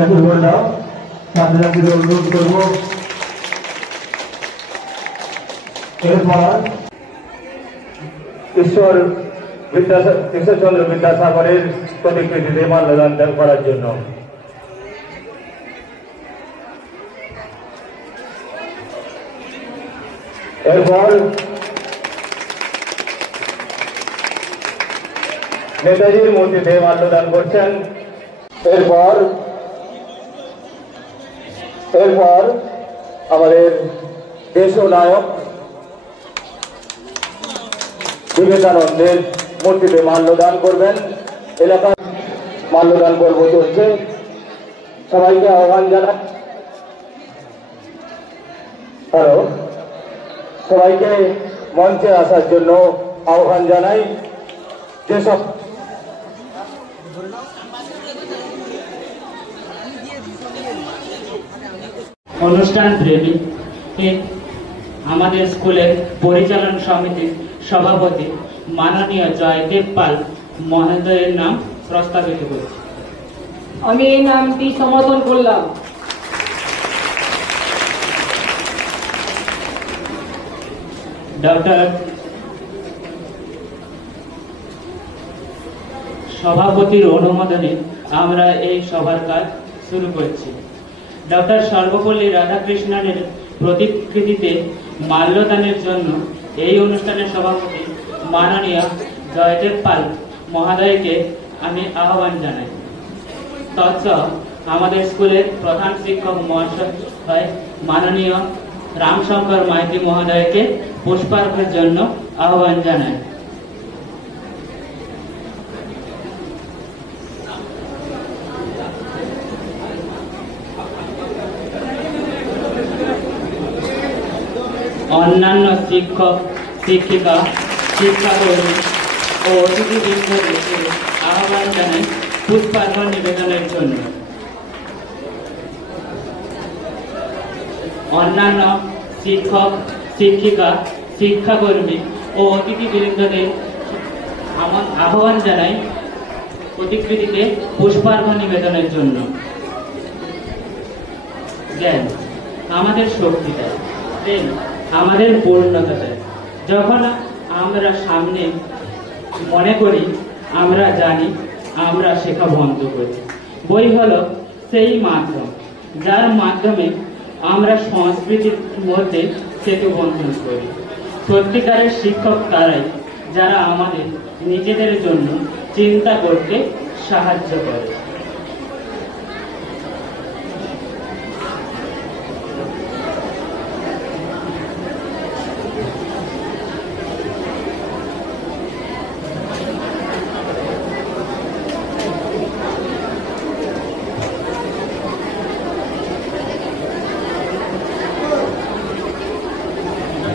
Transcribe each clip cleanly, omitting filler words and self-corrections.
একটু বলে দাও, ছাত্রছাত্রীদের অনুরোধ করবো। এরপর ঈশ্বরচন্দ্র বিদ্যাসাগরের প্রতিকৃতিতে মাল্যদান করার জন্য এরপর নেতাজির মূর্তিতে মাল্যদান করছেন। এরপর আমাদের দেশনায়ক বিবেকানন্দের মূর্তিতে মাল্যদান করবেন। এলাকার মাল্যদান পর্ব চলছে, সবাইকে আহ্বান জানাই। সবাইকে মঞ্চে আসার জন্য আহ্বান জানাই। যেসব অনুষ্ঠান প্রেমী আমাদের স্কুলের পরিচালন সমিতির সভাপতি মাননীয় জয়দেব পাল মহোদয়ের নাম প্রস্তাবিত করছি। আমি এই নামটি সমর্থন করলাম। ডক্টর সভাপতির অনুমোদনে আমরা এই সভার কাজ শুরু করছি। ডক্টর সর্বপল্লী রাধাকৃষ্ণনের প্রতিকৃতিতে মাল্যদানের জন্য এই অনুষ্ঠানের সভাপতি মাননীয় জয়দেব পাল মহোদয়কে আমি আহ্বান জানাই। তৎসহ আমাদের স্কুলের প্রধান শিক্ষক মহাশয় মাননীয় রামশঙ্কর মাইতি মহোদয়কে পুষ্পার্ঘের জন্য আহ্বান জানাই। অন্যান্য শিক্ষক শিক্ষিকা শিক্ষাকর্মী ও অতিথিবৃন্দকে আহ্বান জানাই পুষ্পার্ঘ নিবেদনের জন্য। অন্যান্য শিক্ষক শিক্ষিকা শিক্ষাকর্মী ও অতিথিবৃন্দদের আহ্বান জানাই প্রতিকৃতিতে পুষ্পার্ঘ নিবেদনের জন্য। জ্ঞান আমাদের শক্তি দেয়, প্রেম আমাদের পূর্ণতা দেয়। যখন আমরা সামনে মনে করি, আমরা জানি, আমরা শেখা বন্ধ করি। বই হলো সেই মাধ্যম যার মাধ্যমে আমরা সংস্কৃতির মধ্যে সেতু বন্ধন করি। সত্যিকারের শিক্ষক তারাই যারা আমাদের নিজেদের জন্য চিন্তা করতে সাহায্য করে।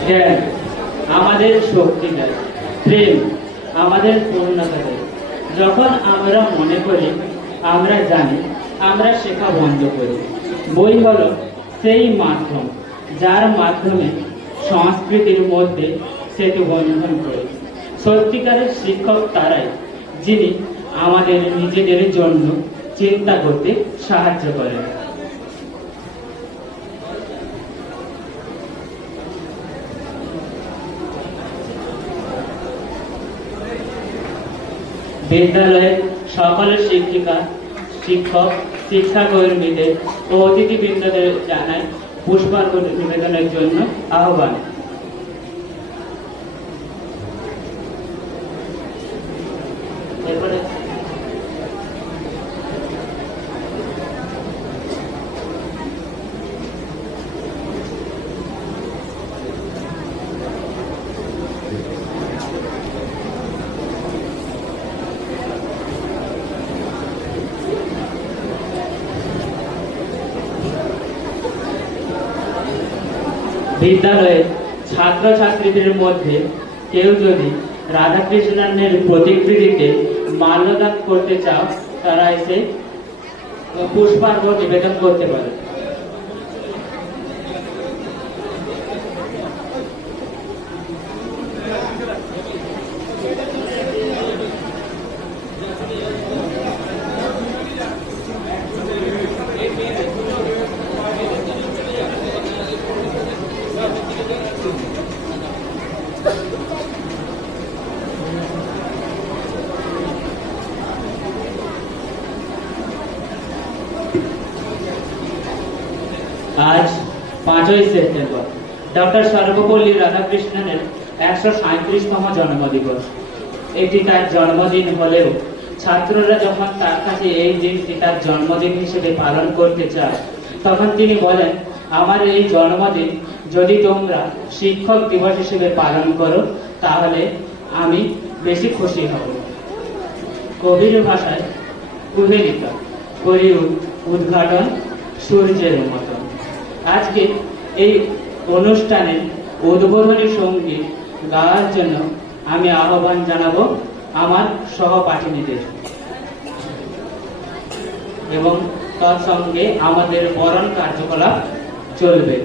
জ্ঞান আমাদের শক্তি দেয়, প্রেম আমাদের পূর্ণতা দেয়। যখন আমরা মনে করি, আমরা জানি, আমরা শেখা বন্ধ করি। বই হলো সেই মাধ্যম যার মাধ্যমে সংস্কৃতির মধ্যে সেতু বন্ধন করি। সত্যিকারের শিক্ষক তারাই যিনি আমাদের নিজেদের জন্য চিন্তা করতে সাহায্য করেন। বিদ্যালয়ের সকল শিক্ষিকা শিক্ষক শিক্ষাকর্মীদের ও অতিথিবৃন্দদের জানাই পুষ্পার্ঘ নিবেদনের জন্য আহ্বান। এরপরে বিদ্যালয়ের ছাত্রছাত্রীদের মধ্যে কেউ যদি রাধাকৃষ্ণনের প্রতিকৃতিতে মাল্যদান করতে চাও, তারা এসে পুষ্পার্ঘ নিবেদন করতে পারে। 5ই সেপ্টেম্বর ডক্টর সর্বপল্লী রাধাকৃষ্ণনের 137তম জন্মদিবস। এটি তার জন্মদিন হলেও ছাত্ররা যখন তার কাছে এই দিনটি তার জন্মদিন হিসেবে পালন করতে চায়, তখন তিনি বলেন, আমার এই জন্মদিন যদি তোমরা শিক্ষক দিবস হিসেবে পালন করো তাহলে আমি বেশি খুশি হব। কবির ভাষায় কুহেলিকা করি উদ্ঘাটন সূর্যের মতো। আজকে এই অনুষ্ঠানে উদ্বোধনী সঙ্গীত গাওয়ার জন্য আমি আহ্বান জানাবো আমার সহপাঠিনীদের, এবং তার সঙ্গে আমাদের বরণ কার্যকলাপ চলবে।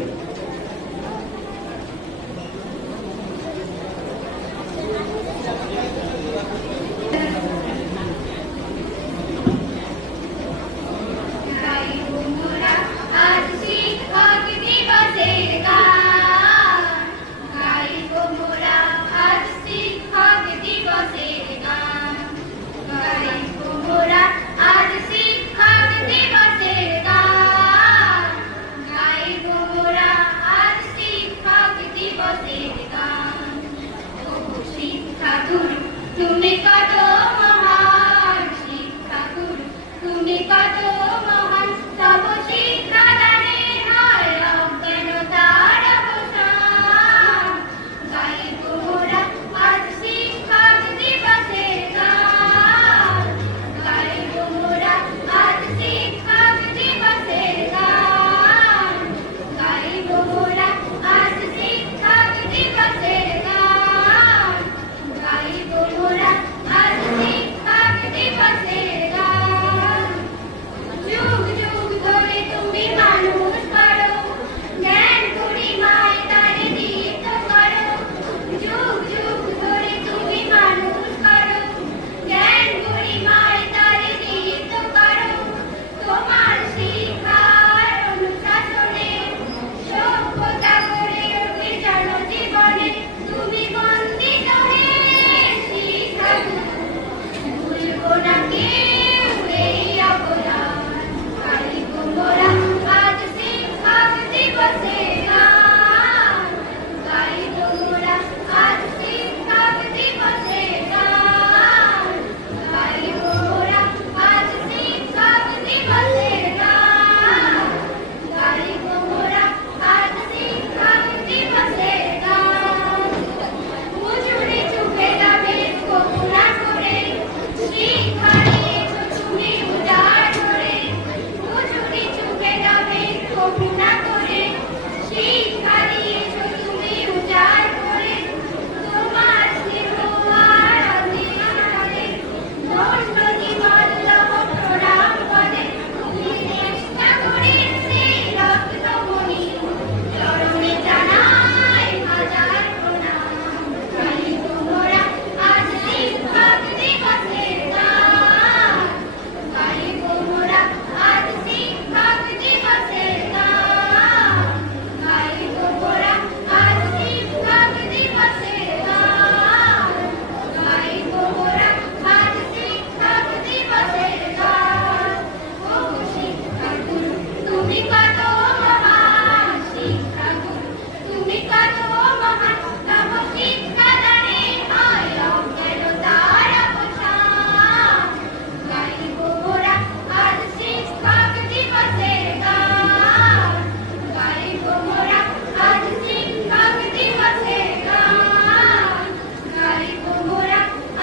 তুমি কত মহান শিক্ষা গুরু, তুমি কত মহান, তব শিক্ষা দানে হয় অজ্ঞানতার অবসান। গাইব মোরা আজ শিক্ষক দিবসের গান, গাইব মোরা আজ শিক্ষক দিবসের গান, গাইব মোরা আজ শিক্ষক দিবসের গান, গাইব মোরা আজ শিক্ষক দিবসের গান। যুগ যুগ ধরে তুমি মানুষ করো, জ্ঞান গরিমায় তারে দীপ্ত করো। যুগ যুগ ধরে তুমি মানুষ করো, জ্ঞান গরিমায় তারে দীপ্ত করো। তোমার শিক্ষার অনুশাসনে সভ্যতা গড়ে ওঠে জনজীবনে। তুমি বন্দিত হে শিক্ষা গুরু, ভুলবো না কেউ এই অবদান। গাইব মোরা আজ শিক্ষক দিবসের গান, গাইব মোরা আজ শিক্ষক দিবসের গান, গাইব মোরা আজ শিক্ষক দিবসের গান, গাইব মোরা আজ শিক্ষক দিবসের গান। মুজুরি চুপে যাবে কবুরা করে, শিক্ষা দিয়েছো তুমি উজাড় করে। মুজুরি চুপে যাবে কবুরা করে, শিক্ষা দিয়েছো তুমি উজাড় করে। তোমার স্নেহ আর অধিকারে দণ্ডটি বল্লভ প্রণাম করে। তুমি চেষ্টা করে সেই রত্নমণি, চরণে জানাই হাজার প্রণাম। গাইব মোরা আজ শিক্ষক দিবসের গান, গাইব মোরা আজ শিক্ষক দিবসের গান, গাইব মোরা আজ শিক্ষক দিবসের গান, গাইব মোরা আজ শিক্ষক দিবসের গান। ও শিক্ষা গুরু, তুমি কত মহান শিক্ষা গুরু, তুমি কত মহান, তব শিক্ষা দানে হয় অজ্ঞানতার অবসান। গাইব মোরা আজ শিক্ষক দিবসের গান, গাইব মোরা আজ শিক্ষক দিবসের গান, গাইব মোরা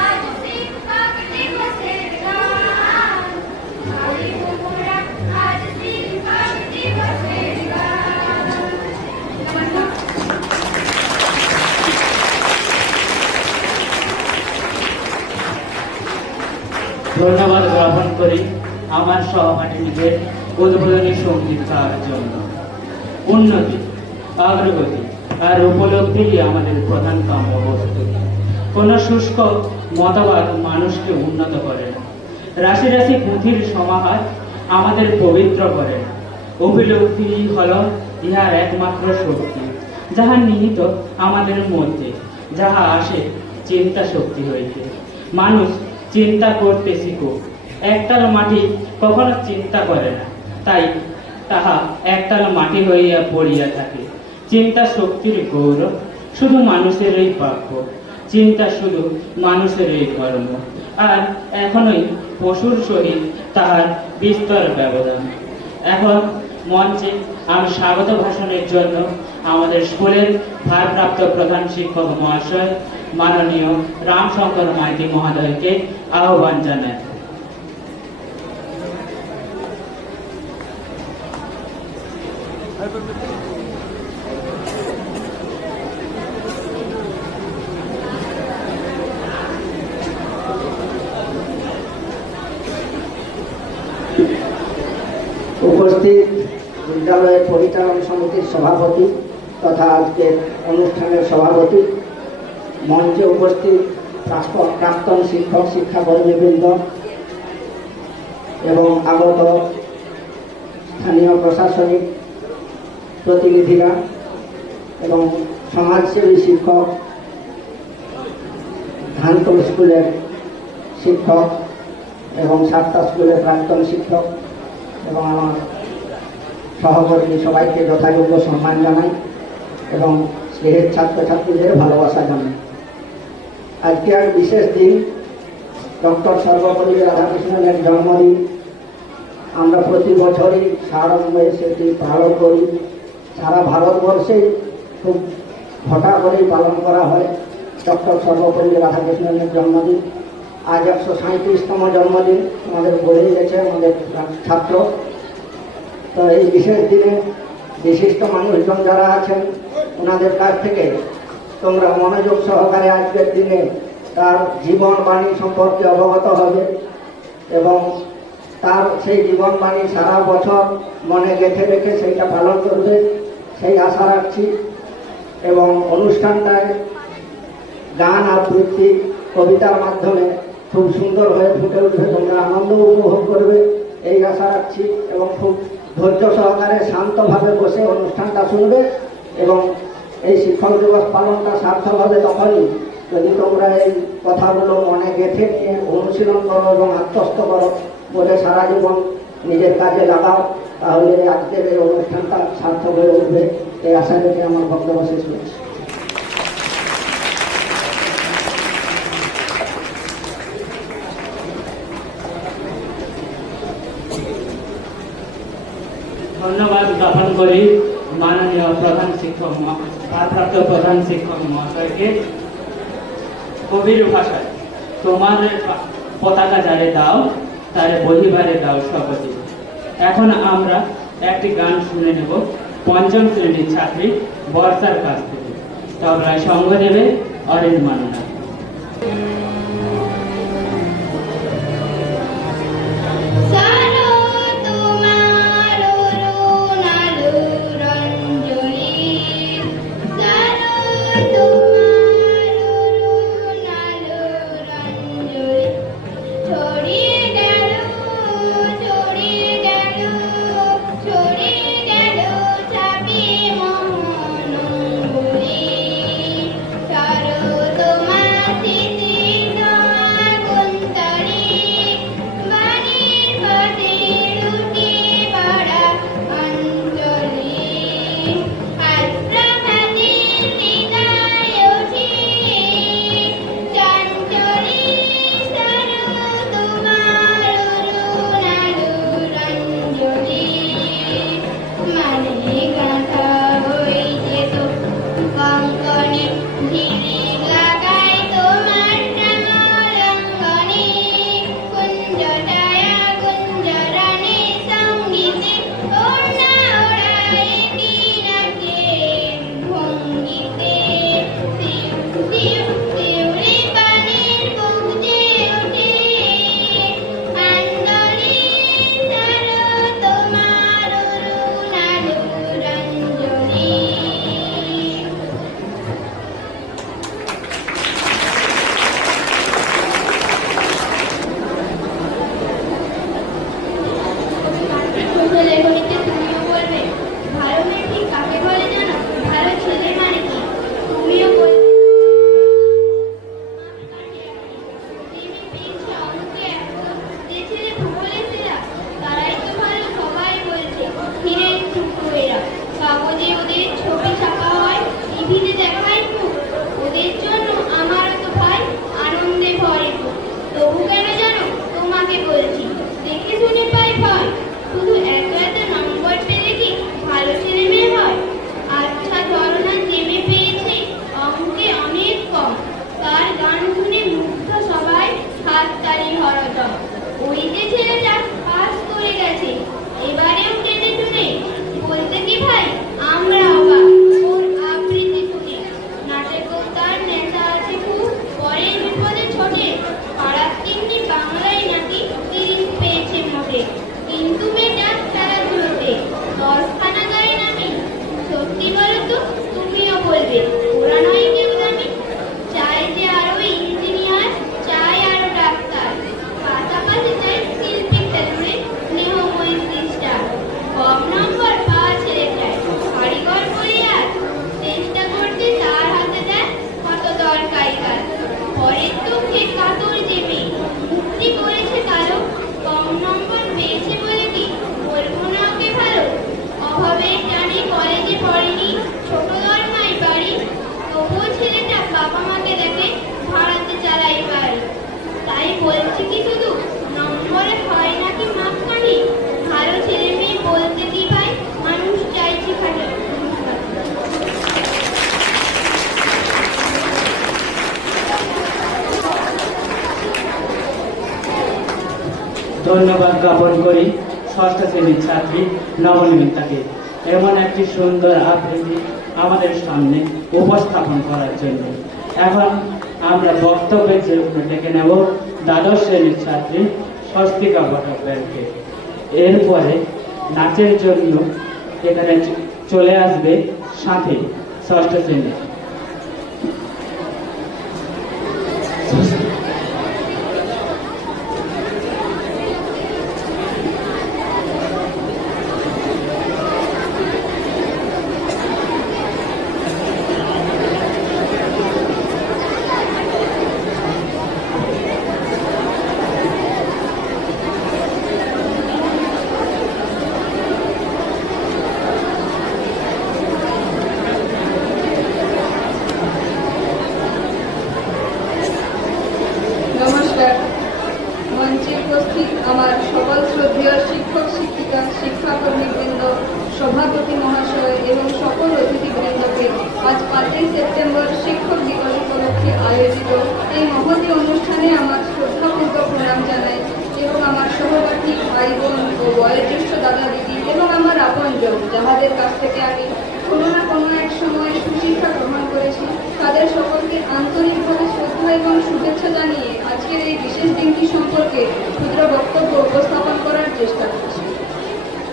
আজ শিক্ষক দিবসের গান, গাইব মোরা আজ শিক্ষক দিবসের গান। ধন্যবাদ জ্ঞাপন করি আমার সহপাঠিনীদের উদ্বোধনী সঙ্গীত গাওয়ার জন্য। উন্নতি, অগ্রগতি আর উপলব্ধি আমাদের প্রধান কাম্য বস্তু। কোন শুষ্ক মতবাদ মানুষকে উন্নত করে না। রাশি রাশি পুঁথির সমাহার আমাদের পবিত্র করে না। উপলব্ধি হল ইহার একমাত্র শক্তি, যাহা নিহিত আমাদের মধ্যে, যাহা আসে চিন্তা শক্তি হইতে। মানুষ চিন্তা করতে শিখুক। একটাল মাটি কখনো চিন্তা করে না, তাই তাহা একতাল মাটি হইয়া পড়িয়া থাকে। চিন্তা শক্তির গৌরব শুধু মানুষেরই প্রাপ্য, চিন্তা শুধু মানুষেরই কর্ম, আর এখনই পশুর সহিত তাহার বিস্তর ব্যবধান। এখন মঞ্চে আমি স্বাগত ভাষণের জন্য আমাদের স্কুলের ভারপ্রাপ্ত প্রধান শিক্ষক মহাশয় মাননীয় রামশঙ্কর মাইতি মহোদয়কে আহ্বান জানাই। উপস্থিত বিদ্যালয়ের পরিচালন সমিতির সভাপতি তথা আজকের অনুষ্ঠানের সভাপতি, মঞ্চে উপস্থিত প্রাক্তন শিক্ষক শিক্ষাকর্মীবৃন্দ এবং আগত স্থানীয় প্রশাসনিক প্রতিনিধিরা এবং সমাজসেবী শিক্ষক, ধানতোল স্কুলের শিক্ষক এবং সাতটা স্কুলের প্রাক্তন শিক্ষক এবং আমার সহকর্মী সবাইকে যথাযোগ্য সম্মান জানাই এবং স্নেহের ছাত্রছাত্রীদের ভালোবাসা জানাই। আজকে এক বিশেষ দিন, ডক্টর সর্বপল্লী রাধাকৃষ্ণনের জন্মদিন। আমরা প্রতি বছরই সাড়ম্বরে সেটি পালন করি। সারা ভারতবর্ষে খুব ঘটা করেই পালন করা হয় ডক্টর সর্বপল্লী রাধাকৃষ্ণনের জন্মদিন। আজ 137তম জন্মদিন, আমাদের বলেই গেছে আমাদের ছাত্র। তো এই বিশেষ দিনে বিশিষ্ট মানুষজন যারা আছেন ওনাদের কাছ থেকে তোমরা মনোযোগ সহকারে আজকের দিনে তার জীবন বাণী সম্পর্কে অবগত হবে এবং তার সেই জীবন বাণী সারা বছর মনে গেঁথে রেখে সেইটা পালন করবে সেই আশা রাখছি। এবং অনুষ্ঠানটায় গান আবৃত্তি কবিতার মাধ্যমে খুব সুন্দর হয়ে ফুটে উঠবে, তোমরা আনন্দ উপভোগ করবে এই আশা রাখছি এবং খুব ধৈর্য সহকারে শান্তভাবে বসে অনুষ্ঠানটা শুনবে। এবং এই শিক্ষক দিবস পালনটা সার্থক হবে তখনই যদি তোমরা এই কথাগুলো মনে গেঁথে নিয়ে অনুশীলন করো এবং আত্মস্থ করো, বলে সারা জীবন নিজের কাজে লাগাও, তাহলে আজকের এই অনুষ্ঠানটা সার্থক হয়ে উঠবে। এই আশা রেখে আমার বক্তব্য শেষ করছি। ধন্যবাদ জ্ঞাপন করি মাননীয় প্রধান শিক্ষক ভারপ্রাপ্ত প্রধান শিক্ষক মহাশয়কে। কবির ভাষায় তোমাদের পতাকা যারে দাও তারে বহিবারে দাও শপথে। এখন আমরা একটি গান শুনে নেব পঞ্চম শ্রেণীর ছাত্রী বর্ষার কাছ থেকে। তবলায় সঙ্গ দেবে অরিন মান্না। তোমার স্মৃতি ধন্যবাদ জ্ঞাপন করি ষষ্ঠ শ্রেণীর ছাত্রী নবনিমিতাকে এমন একটি সুন্দর আবৃত্তি আমাদের সামনে উপস্থাপন করার জন্য। এখন আমরা বক্তব্যের জন্য ডেকে নেব দ্বাদশ শ্রেণীর ছাত্রী স্বস্তিকা ভট্টাচার্যকে। এরপরে নাচের জন্য এখানে চলে আসবে সাথী ষষ্ঠ শ্রেণীর। নমস্কার। মঞ্চে উপস্থিত আমার সকল শ্রদ্ধেয় শিক্ষক শিক্ষিকা শিক্ষাকর্মীবৃন্দ, সভাপতি মহাশয় এবং সকল অতিথিবৃন্দকে আজ 5ই সেপ্টেম্বর শিক্ষক দিবস উপলক্ষে আয়োজিত এই মহতী অনুষ্ঠানে আমার শ্রদ্ধাপূর্বক প্রণাম জানাই এবং আমার সহপাঠী ভাই বোন ও বয়োজ্যেষ্ঠ দাদা দিদি এবং আমার আপনজন যাহাদের কাছ থেকে আমি কোনো না কোনো এক সময় সুশিক্ষা গ্রহণ করেছি, তাদের সকলকে আন্তরিকভাবে শ্রদ্ধা এবং শুভেচ্ছা জানিয়ে আজকের এই বিশেষ দিনটি সম্পর্কে ক্ষুদ্র বক্তব্য উপস্থাপন করার চেষ্টা করছি।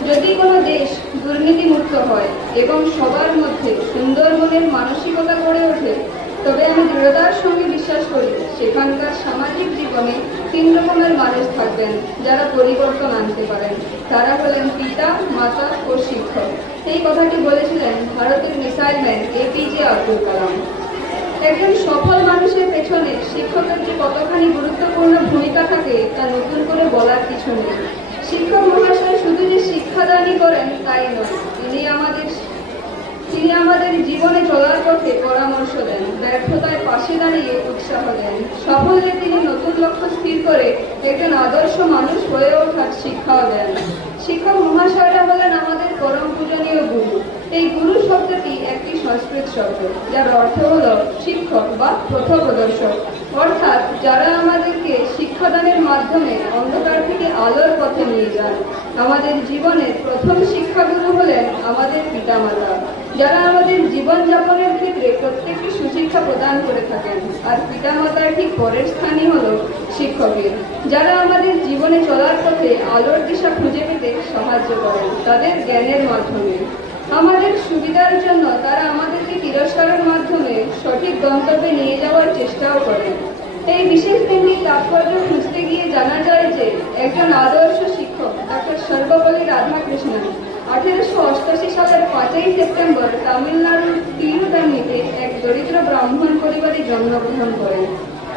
যদি কোনো দেশ দুর্নীতিমুক্ত হয় এবং সবার মধ্যে সুন্দর মনের মানসিকতা গড়ে ওঠে, তবে আমি দৃঢ়তার সঙ্গে বিশ্বাস করি সেখানকার সামাজিক জীবনে 3 রকমের মানুষ থাকবেন যারা পরিবর্তন আনতে পারেন। তারা হলেন পিতা, মাতা ও শিক্ষক। এই কথাটি বলেছিলেন ভারতের missile man APJ Abdul Kalam. একজন সফল মানুষের পেছনে শিক্ষকের যে কতখানি গুরুত্বপূর্ণ ভূমিকা থাকে তা নতুন করে বলার কিছু নেই। শিক্ষক মহাশয় শুধু যে শিক্ষাদানই করেন তাই নয়, তিনি আমাদের জীবনে চলার পথে পরামর্শ দেন, ব্যর্থতায় পাশে দাঁড়িয়ে উৎসাহ দেন, সাফল্যে তিনি নতুন লক্ষ্য স্থির করে একজন আদর্শ মানুষ হয়ে ওঠার শিক্ষাও দেন। শিক্ষক মহাশয়রা হলেন আমাদের পরম পূজনীয় গুরু। এই গুরু শব্দটি একটি সংস্কৃত শব্দ, যার অর্থ হল শিক্ষক বা পথপ্রদর্শক, অর্থাৎ যারা আমাদেরকে শিক্ষাদানের মাধ্যমে অন্ধকার থেকে আলোর পথে নিয়ে যান। আমাদের জীবনের প্রথম শিক্ষাগুরু হলেন আমাদের পিতামাতা, যারা আমাদের জীবনযাপনের ক্ষেত্রে প্রত্যেকটি সুশিক্ষা প্রদান করে থাকেন। আর পিতামাতার ঠিক পরের স্থানই হল শিক্ষকের, যারা আমাদের জীবনে চলার পথে আলোর দিশা খুঁজে পেতে সাহায্য করেন তাদের জ্ঞানের মাধ্যমে। আমাদের সুবিধার জন্য তারা আমাদেরকে তিরস্কারের মাধ্যমে সঠিক গন্তব্যে নিয়ে যাওয়ার চেষ্টাও করেন। এই বিশেষ দিনটির তাৎপর্য খুঁজতে গিয়ে জানা যায় যে একজন আদর্শ শিক্ষক ডক্টর সর্বপল্লী রাধাকৃষ্ণন 1888 সালের 5ই সেপ্টেম্বর তামিলনাড়ুর তিরুতান্নিতে এক দরিদ্র ব্রাহ্মণ পরিবারে জন্মগ্রহণ করেন।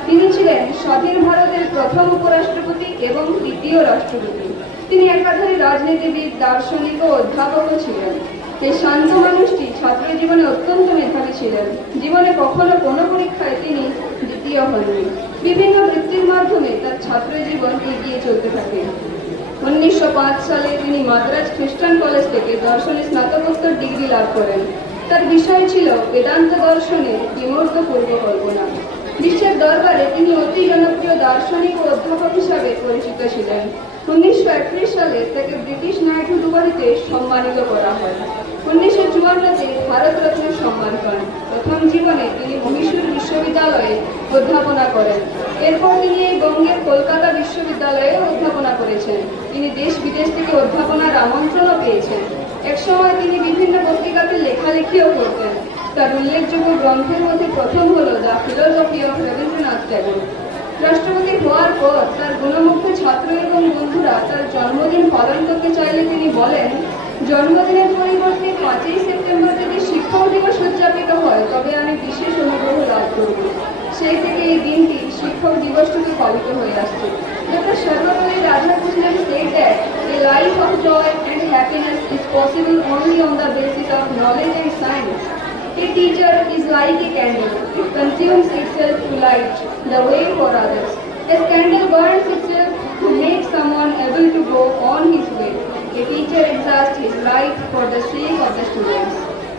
তিনি ছিলেন স্বাধীন ভারতের প্রথম উপরাষ্ট্রপতি এবং দ্বিতীয় রাষ্ট্রপতি। তিনি একাধারে রাজনীতিবিদ, দার্শনিক ও অধ্যাপকও ছিলেন। এই শান্ত মানুষটি ছাত্র জীবনে অত্যন্ত মেধাবী ছিলেন। জীবনে কখনো কোনো পরীক্ষায় তিনি দ্বিতীয় হননি। বিভিন্ন বৃত্তির মাধ্যমে তার ছাত্র জীবন এগিয়ে চলতে থাকে। 1905 সালে তিনি মাদ্রাজ খ্রিস্টান কলেজ থেকে দর্শনে স্নাতকোত্তর ডিগ্রি লাভ করেন। তার বিষয় ছিল বেদান্ত দর্শনের বিমূর্ত পূর্বকল্পনা। বিশ্বের দরবারে তিনি অতি জনপ্রিয় দার্শনিক ও অধ্যাপক হিসাবে পরিচিত ছিলেন। 1931 সালে তাকে ব্রিটিশ নাইটহুড উপাধিতে সম্মানিত করা হয়। 1954-তে ভারতরত্ন সম্মান পান। প্রথম জীবনে তিনি মহীশূর বিশ্ববিদ্যালয়ে অধ্যাপনা করেন। এরপর তিনি এই বঙ্গের কলকাতা বিশ্ববিদ্যালয়ে অধ্যাপনা করেছেন। তিনি দেশ বিদেশ থেকে অধ্যাপনার আমন্ত্রণও পেয়েছেন। একসময় তিনি বিভিন্ন পত্রিকাতে লেখালেখিও করতেন। তার উল্লেখযোগ্য গ্রন্থের মধ্যে প্রথম হল the philosophy of Rabindranath Tagore. রাষ্ট্রপতি হওয়ার পর তার গুণমুগ্ধ ছাত্র এবং বন্ধুরা তার জন্মদিন পালন করতে চাইলে তিনি বলেন, জন্মদিনের পরিবর্তে 5ই সেপ্টেম্বর যদি শিক্ষক দিবস উদযাপিত হয় তবে আমি বিশেষ অনুগ্রহ লাভ করব। সেই থেকে এই দিনটি শিক্ষক দিবস থেকে পালিত হয়ে আসছে। Dr. Sarvapalli Radhakrishnan said that a life of joy and happiness is possible only on the basis of knowledge and science. A teacher is like a candle. It consumes itself to light the way for others. A candle burns itself to make someone able to go on his way. A teacher exhausts his life for the sake of the students.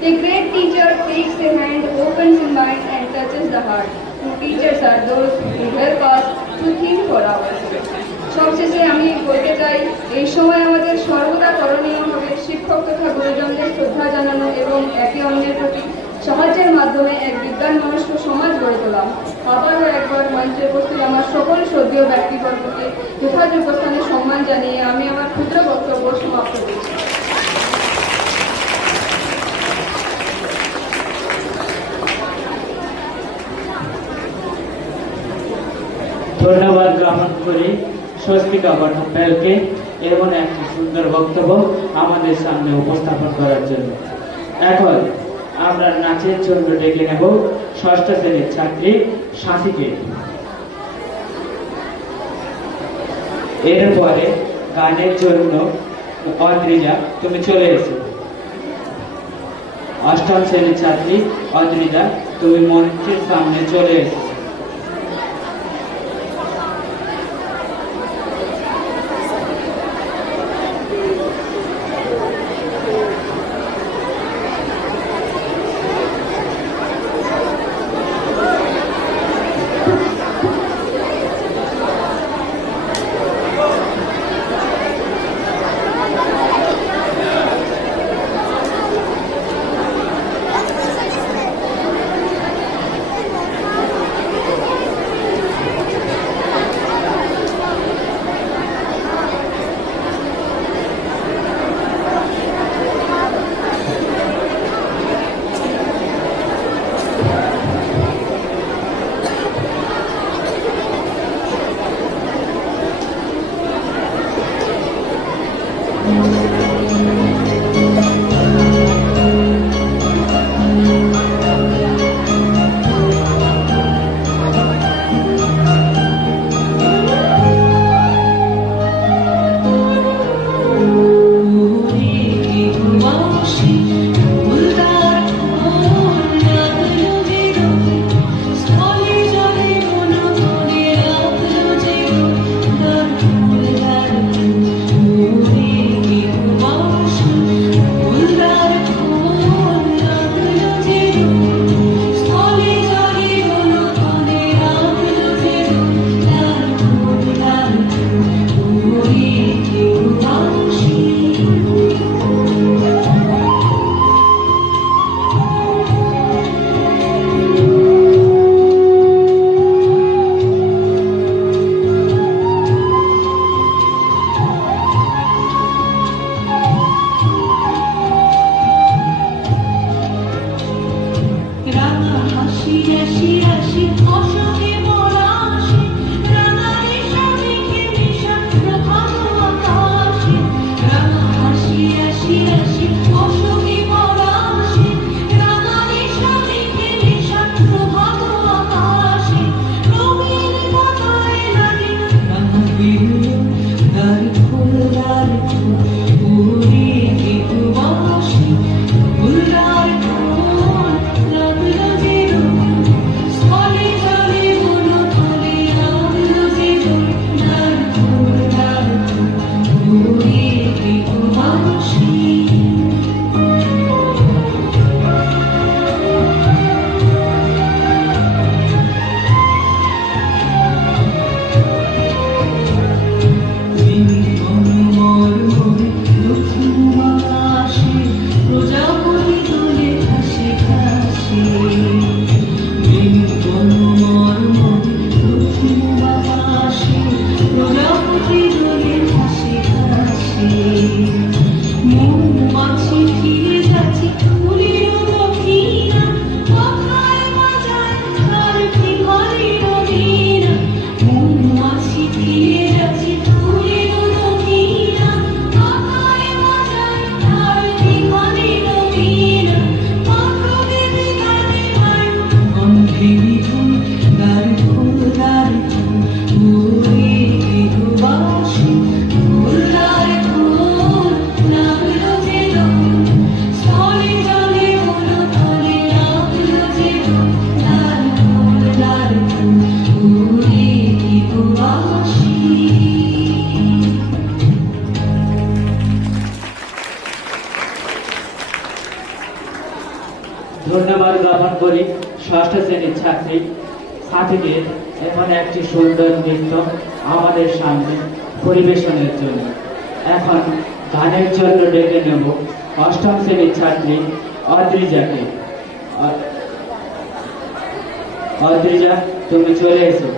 A great teacher takes a hand, opens his mind and touches the heart. True teachers are those who help us to think for ourselves. সবশেষে আমি বলতে চাই, এই সময় আমাদের সর্বদা করণীয় হবে শিক্ষক তথা গুরুজনদের শ্রদ্ধা জানানো এবং একে অন্যের প্রতি সাহায্যের মাধ্যমে এক বিজ্ঞান মনস্ক সমাজ গড়ে তোলা। আবারও একবার মঞ্চে উপস্থিত আমার সকল শ্রদ্ধেয় ব্যক্তিবর্গকে যথাযোগ্য স্থানে সম্মান জানিয়ে আমি আমার ক্ষুদ্র বক্তব্য সমাপ্ত করছি। ধন্যবাদ গ্রহণ করি স্বস্তিকা ভট্টাচার্যকে এমন একটি সুন্দর বক্তব্য আমাদের সামনে উপস্থাপন করার জন্য। এখন আমরা নাচের জন্য ডেকে নেব ষষ্ঠ শ্রেণীর ছাত্রী সাথীকে। এরপরে গানের জন্য অদ্রিজা, তুমি চলে এসো। অষ্টম শ্রেণীর ছাত্রী অদ্রিজা, তুমি মঞ্চের সামনে চলে এসো। ধন্যবাদ জ্ঞাপন করি ষষ্ঠ শ্রেণীর ছাত্রী সাথীকে এমন একটি সুন্দর নৃত্য আমাদের সামনে পরিবেশনের জন্য। এখন গানের জন্য ডেকে নেব অষ্টম শ্রেণীর ছাত্রী অদ্রিজাকে। অদ্রিজা, তুমি চলে এসো।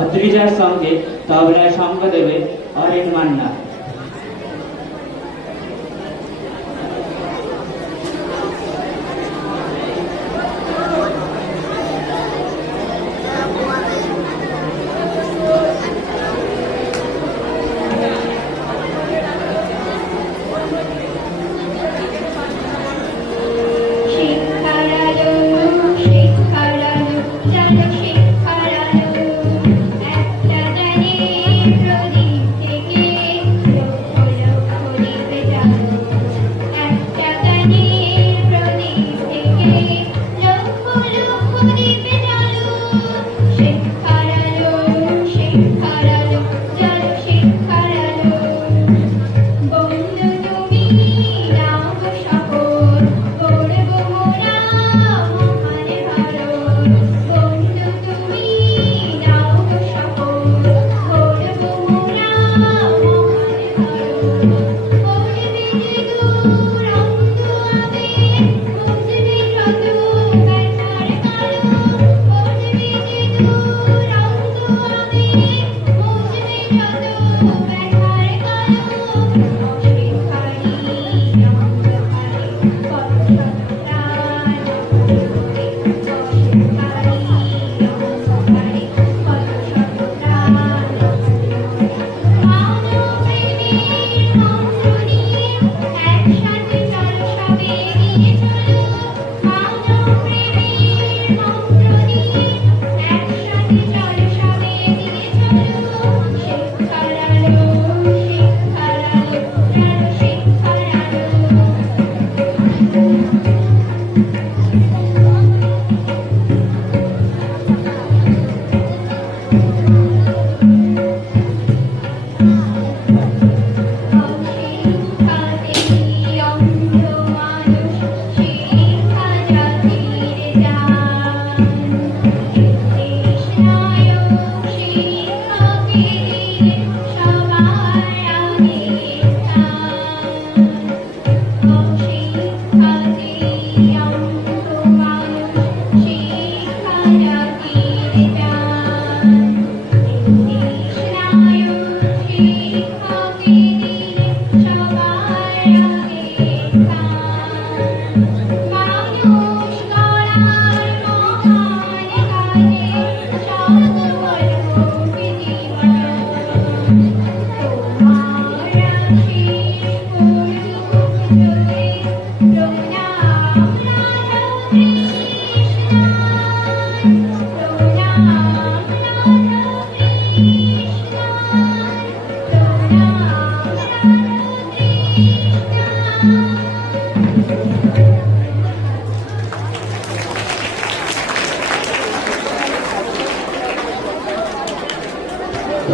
অদ্রিজার সঙ্গে তবলায় সঙ্গ দেবে অরিন মান্না।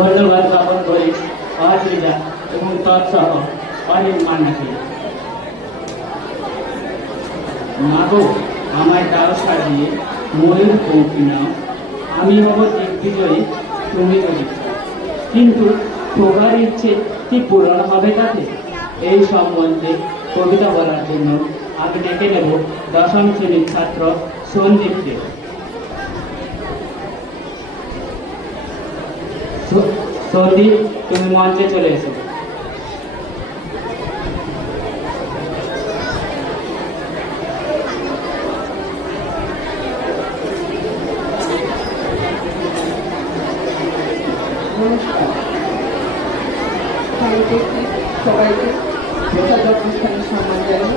ধন্যবাদ জ্ঞাপন করি অদ্রিজা এবং তৎসহ অরিন মান্নাকে। মাগো, আমায় দাও সাজিয়ে ময়ূর পৌঁছি নাও, আমি হব দিগ্বিজয়ী, তুমি যদি। কিন্তু তোমার ইচ্ছে কি পূরণ হবে তাতে? এই সম্বন্ধে কবিতা বলার জন্য আমি ডেকে নেব দশম শ্রেণীর ছাত্র সন্দীপকে। সন্দীপ, তুমি মঞ্চে চলে এসো। নমস্কার। আমি উপস্থিত সবাইকে যথাযথ স্থানে সম্মান জানাই।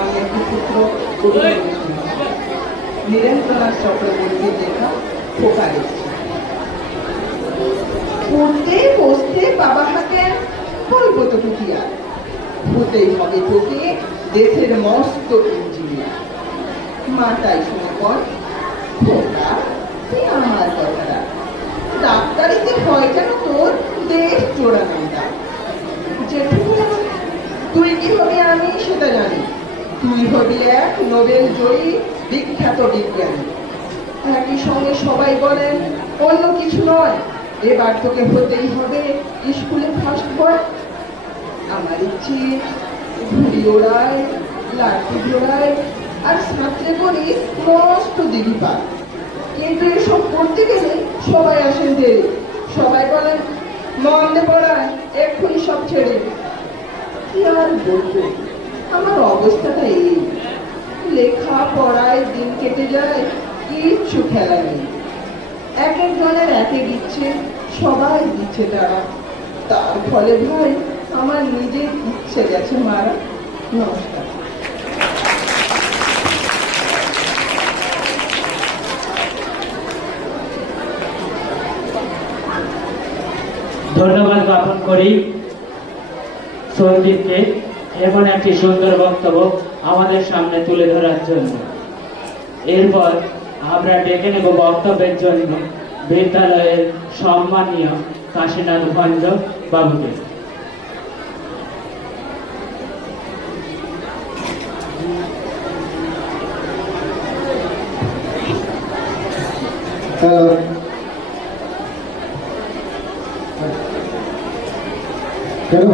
আমি একটি পুত্র নীরেন্দ্রনাথ চক্রবর্তীর লেখা খোকা লিখছি। পড়তে বসতে বাবা হাতে বলব তো টুকিয়া, হতেই হবে তোকে দেশের মস্ত ইঞ্জিনিয়ার। মাতাই শুনে পর খোকা তুই আমার কথা, ডাক্তারিতে হয় কেন তোর দেশ চোরানো না। যেটুকু তুই কি হবি আমি সেটা জানি, তুই হবি এক নোবেল জয়ী বিখ্যাত বিজ্ঞানী। একই সঙ্গে সবাই বলেন অন্য কিছু নয়, এবার তোকে হতেই হবে স্কুলে ফার্স্ট বয়। আমার ইচ্ছে ঘুড়ি ওড়ায়, লাঠি ঘোড়ায়, আর সাঁতরে করি মস্ত দিঘি পার। কিন্তু এসব করতে গেলে সবাই আসেন দেরি, সবাই বলেন মন্দে পড়ায় এক্ষুনি সব ছেড়ে। কি আর বলবো, আমার অবস্থাটা এই, লেখা পড়ায় দিন কেটে যায়, কিচ্ছু খেলা নেই। এক একজনের এক এক ইচ্ছে, সবাই দিচ্ছে তারা, তার ফলে ভাই আমার নিজের ইচ্ছে গেছে মারা। নমস্কার। ধন্যবাদ জ্ঞাপন করি সন্দীপকে এমন একটি সুন্দর বক্তব্য আমাদের সামনে তুলে ধরার জন্য। এরপর আমরা ডেকে নেব বক্তব্যের জন্য বিদ্যালয়ের সম্মানীয় কাশীনাথ ভঞ্জ বাবুকে। কেন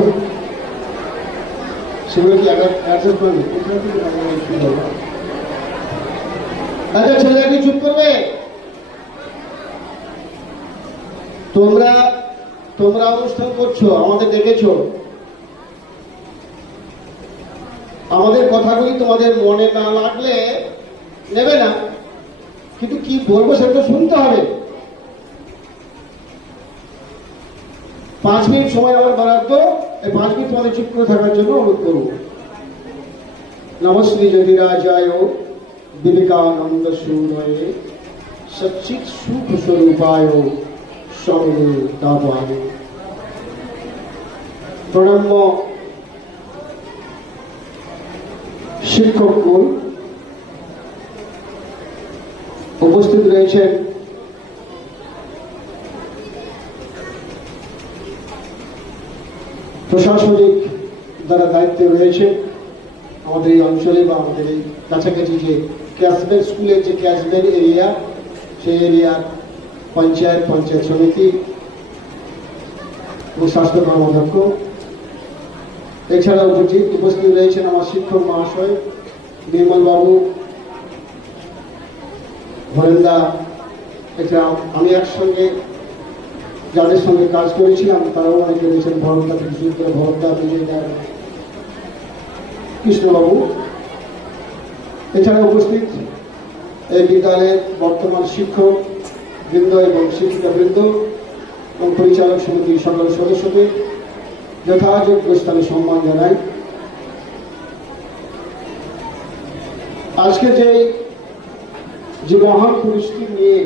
সেগুলো কি অ্যাক্সেস করবে? আচ্ছা ছেলেরা কি চুপ করবে? তোমরা অনুষ্ঠান করছো, আমাদের দেখেছো, আমাদের কথাগুলি তোমাদের মনে না লাগলে নেবে না, কিন্তু কি বলবো সেটা শুনতে হবে। 5 মিনিট সময় আমার বরাদ্দ, এই 5 মিনিট তোমাদের চুপ করে থাকার জন্য অনুরোধ করব। নমস্তে যদিরাজায় বিবেকানন্দ সূরয়ে সচ্চিৎ সুখ স্বরূপায় স্বামী দাবায়। প্রণম্য শিক্ষকগণ উপস্থিত রয়েছেন প্রশাসনিক দ্বারা দায়িত্বে রয়েছে আমাদের এই অঞ্চলে বা আমাদের এই কাছাকাছি যে ক্যাশব্যাক স্কুলের যে ক্যাশব্যাক এরিয়া, সেই এরিয়ার পঞ্চায়েত সমিতি ও স্বাস্থ্য কর্মাধ্যক্ষ, এছাড়াও উপস্থিত রয়েছেন আমার শিক্ষক মহাশয় নির্মল বাবু, হরেন্দা। এছাড়া আমি একসঙ্গে যাদের সঙ্গে কাজ করেছিলাম তারাও অনেকে রয়েছেন, ভরতদা থেকে শুরু করে ভরতদা, বিজয়দা, কৃষ্ণবাবু। এছাড়া উপস্থিত এই বিদ্যালয়ের বর্তমান শিক্ষক বৃন্দ এবং শিক্ষিকা বৃন্দ এবং পরিচালক সমিতির সকল সদস্যদের যথাযোগ্য স্থানে সম্মান জানাই। আজকে যে মহান পুরুষকে নিয়ে,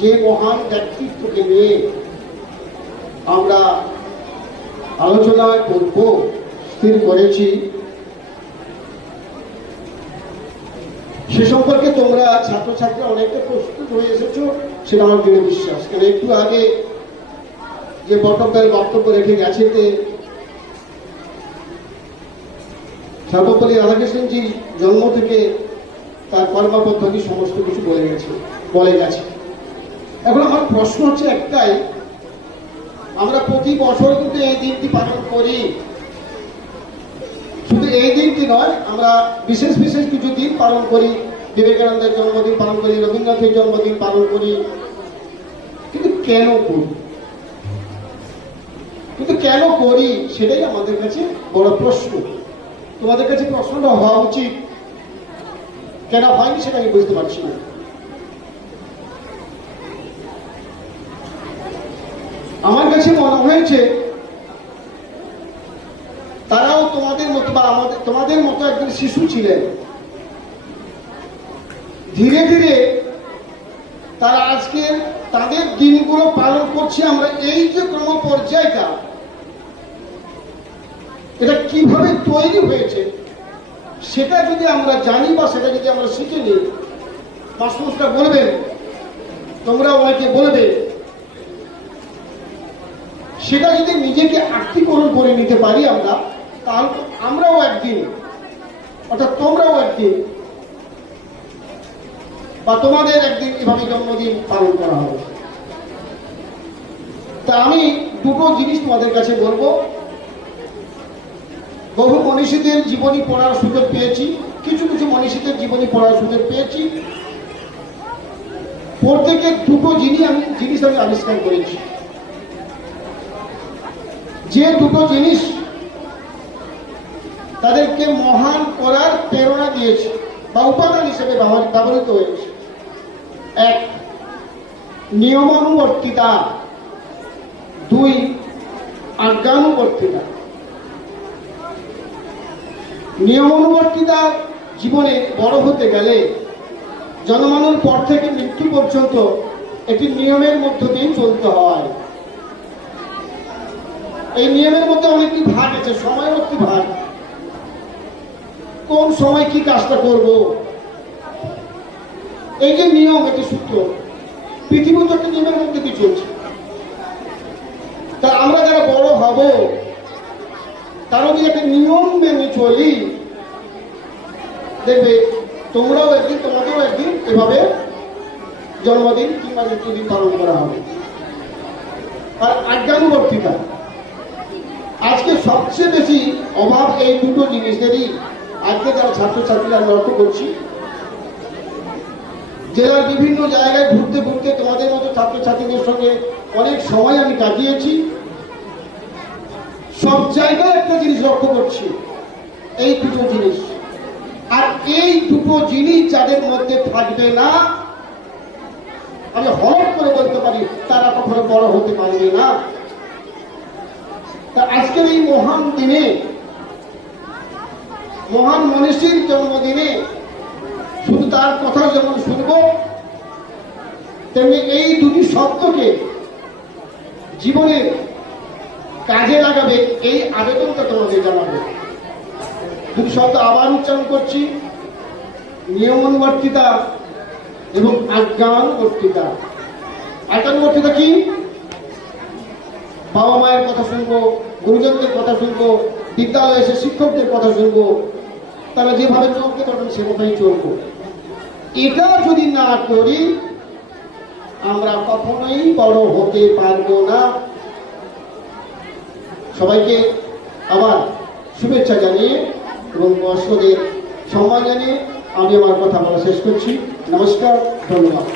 যে মহান ব্যক্তিত্বকে নিয়ে আমরা আলোচনায় করব স্থির করেছি, সে সম্পর্কে তোমরা ছাত্রছাত্রী অনেকটা প্রস্তুত হয়ে এসেছো, সেটা আমার দৃঢ় বিশ্বাস। কারণ একটু আগে যে বক্তব্য রেখে গেছে, সর্বপল্লী রাধাকৃষ্ণনজির জন্ম থেকে তার কর্মপদ্ধতি সমস্ত কিছু বলে গেছে। এখন আমার প্রশ্ন হচ্ছে একটাই, আমরা প্রতি বছর কিন্তু এই দিনটি পালন করি। শুধু এই দিনটি নয়, আমরা বিশেষ কিছু দিন পালন করি। বিবেকানন্দের জন্মদিন পালন করি, রবীন্দ্রনাথের জন্মদিন পালন করি, কিন্তু কেন করি সেটাই আমাদের কাছে বড় প্রশ্ন। তোমাদের কাছে প্রশ্নটা হওয়া উচিত, কেন হয়নি সেটা আমি বুঝতে পারছি না। কাছে মনে হয়েছে তারাও তোমাদের মতো বা তোমাদের মতো একজন শিশু ছিলেন। ধীরে ধীরে তারা আজকে তাদের দিনগুলো পালন করছে। আমরা এই যে ক্রম পর্যায়টা এটা কিভাবে তৈরি হয়েছে সেটা যদি আমরা জানি বা সেটা যদি আমরা শিখে নিই, মাস্টারমশাইরা বলবেন, তোমরা অনেকে বলবে, সেটা যদি নিজেকে আত্মীকরণ করে নিতে পারি আমরা, তাহলে আমরাও একদিন, অর্থাৎ তোমরাও একদিন বা তোমাদের একদিন এভাবে জন্মদিন পালন করা হবে। তা আমি দুটো জিনিস তোমাদের কাছে বলবো। বহু মনীষীদের জীবনী পড়ার সুযোগ পেয়েছি, কিছু কিছু মনীষীদের জীবনী পড়ার সুযোগ পেয়েছি। প্রত্যেকের দুটো জিনিস আমি আবিষ্কার করেছি, যে দুটো জিনিস তাদেরকে মহান করার প্রেরণা দিয়েছে বা উপাদান হিসেবে ব্যবহৃত হয়েছে। এক, নিয়মানুবর্তিতা। দুই, আজ্ঞানুবর্তিতা। নিয়মানুবর্তিতা জীবনে বড় হতে গেলে জন্মানোর পর থেকে মৃত্যু পর্যন্ত একটি নিয়মের মধ্য দিয়ে চলতে হয়। এই নিয়মের মধ্যে অনেকটি ভাগ আছে, সময়ের একটি ভাগ, কোন সময় কি কাজটা করব, এই যে নিয়ম, এটি সূত্র, পৃথিবী তো একটা নিয়মের মধ্যে দিয়ে চলছে। তা আমরা যারা বড় হব তারা যদি একটা নিয়ম মেনে চলি, দেখবে তোমরাও একদিন, তোমাদেরও একদিন এভাবে জন্মদিন কিংবা মৃত্যুদিন পালন করা হবে। আর আজ্ঞানুবর্তিতা, আজকে সবচেয়ে বেশি অভাব এই দুটো জিনিসেরই। আজকে যারা ছাত্রছাত্রীরা আমি লক্ষ্য করছি, জেলার বিভিন্ন জায়গায় ঘুরতে ঘুরতে তোমাদের মতো ছাত্রছাত্রীদের সঙ্গে অনেক সময় আমি কাটিয়েছি। সব জায়গায় একটা জিনিস লক্ষ্য করছি, এই দুটো জিনিস। আর এই দুটো জিনিস যাদের মধ্যে থাকবে না, আমি হলফ করে বলতে পারি তারা কখনো বড় হতে পারবে না। তা আজকের এই মহান দিনে, মহান মনীষীর জন্মদিনে শুধু তার কথা যেমন শুনবো, তেমনি এই দুটি শব্দকে জীবনের কাজে লাগাবে, এই আবেদনটা তোমাদের জানাবো। দুটি শব্দ আবার উচ্চারণ করছি, নিয়মানুবর্তিতা এবং আজ্ঞানুবর্তিতা। আজ্ঞানুবর্তিতা কি? বাবা মায়ের কথা শুনবো, গুরুজনদের কথা শুনবো, বিদ্যালয়ে এসে শিক্ষকদের কথা শুনবো, তারা যেভাবে চলতে পারবেন সেভাবেই চলবো। এটা যদি না করি আমরা কখনোই বড় হতে পারবো না। সবাইকে আবার শুভেচ্ছা জানিয়ে এবং বয়স্কদের সম্মান জানিয়ে আমি আমার কথা বলা শেষ করছি। নমস্কার, ধন্যবাদ।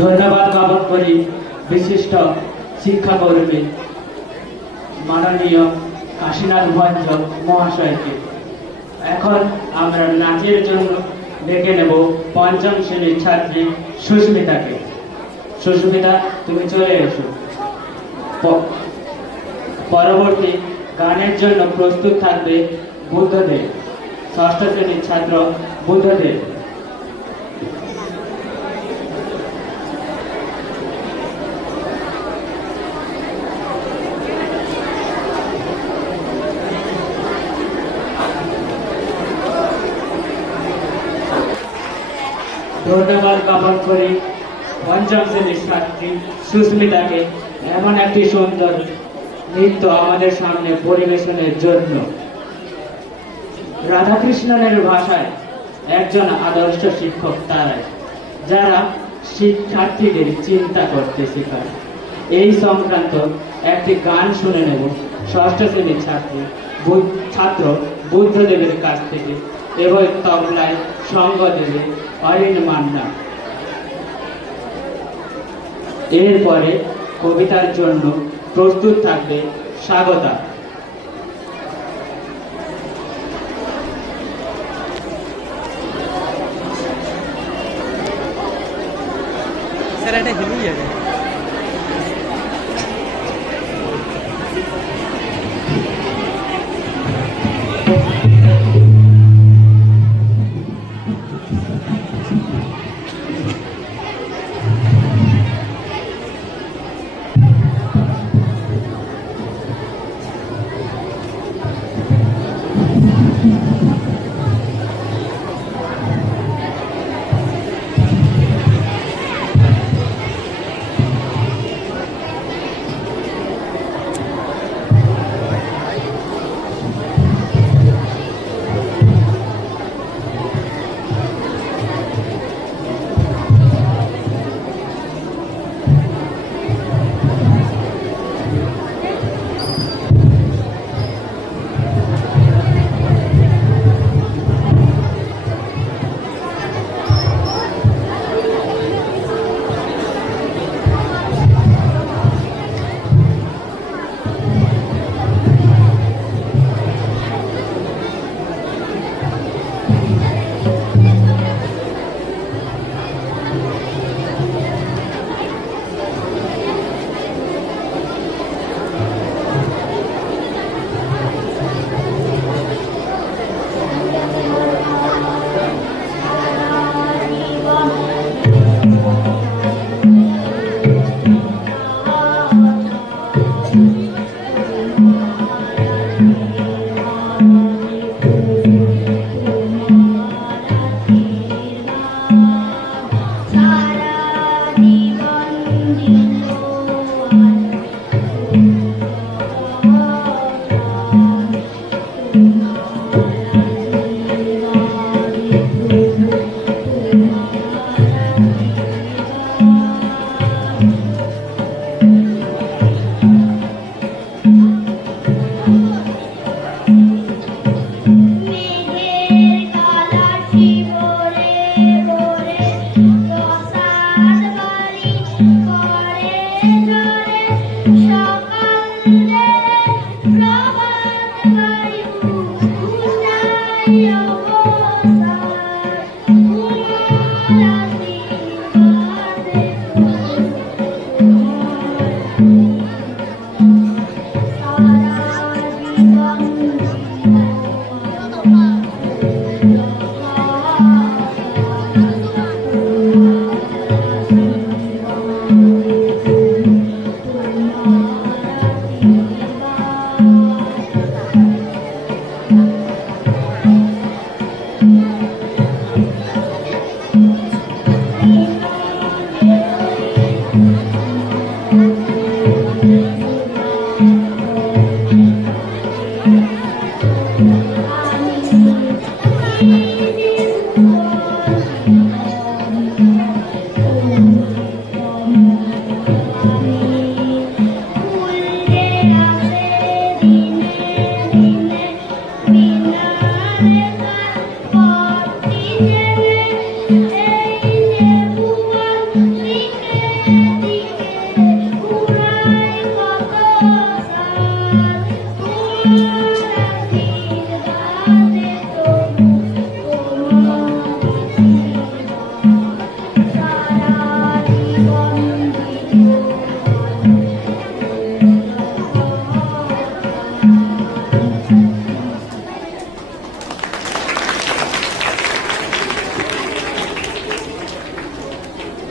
ধন্যবাদ জ্ঞাপন করি বিশিষ্ট শিক্ষাকর্মী মাননীয় কাশীনাথ ভঞ্জ মহাশয়কে। এখন আমরা নাচের জন্য ডেকে নেব পঞ্চম শ্রেণীর ছাত্রী সুস্মিতাকে। সুস্মিতা, তুমি চলে এসো। পরবর্তী গানের জন্য প্রস্তুত থাকবে বুদ্ধদেব, ষষ্ঠ শ্রেণীর ছাত্র বুদ্ধদেব। ধন্যবাদ জ্ঞাপন করি পঞ্চম শ্রেণীর ছাত্রী সুস্মিতাকে এমন একটি সুন্দর নৃত্য আমাদের সামনে পরিবেশনের জন্য। রাধাকৃষ্ণনের ভাষায় একজন আদর্শ শিক্ষক তারাই যারা শিক্ষার্থীদের চিন্তা করতে শেখায়। এই সংক্রান্ত একটি গান শুনে নেব ষষ্ঠ শ্রেণীর ছাত্র বুদ্ধদেবের কাছ থেকে এবং তবলায় সঙ্গ দেবে অরিন মান্না। এরপরে কবিতার জন্য প্রস্তুত থাকবে স্বাগতা। ক্যামেরাটা হিলিয়ে যাবে।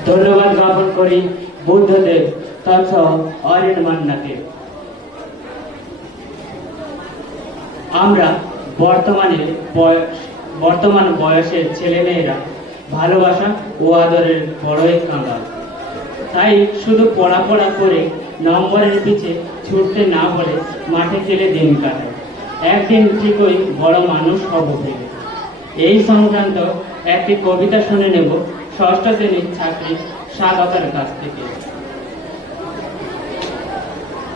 ধন্যবাদ জ্ঞাপন করি বুদ্ধদেব তথা অরিন মান্নাকে। আমরা বর্তমান বয়সের ছেলেমেয়েরা ভালোবাসা ও আদরের বড়ই কাঙ্গাল। তাই শুধু পড়া করে নম্বরের পিছে ছুটতে না বলে মাঠে খেলে দিন কাটায়। একদিন ঠিকই বড় মানুষ হব ভেবে। এই সংক্রান্ত একটি কবিতা শুনে নেব ষষ্ঠ শ্রেণীর ছাত্রী স্বাগতার কাছ থেকে।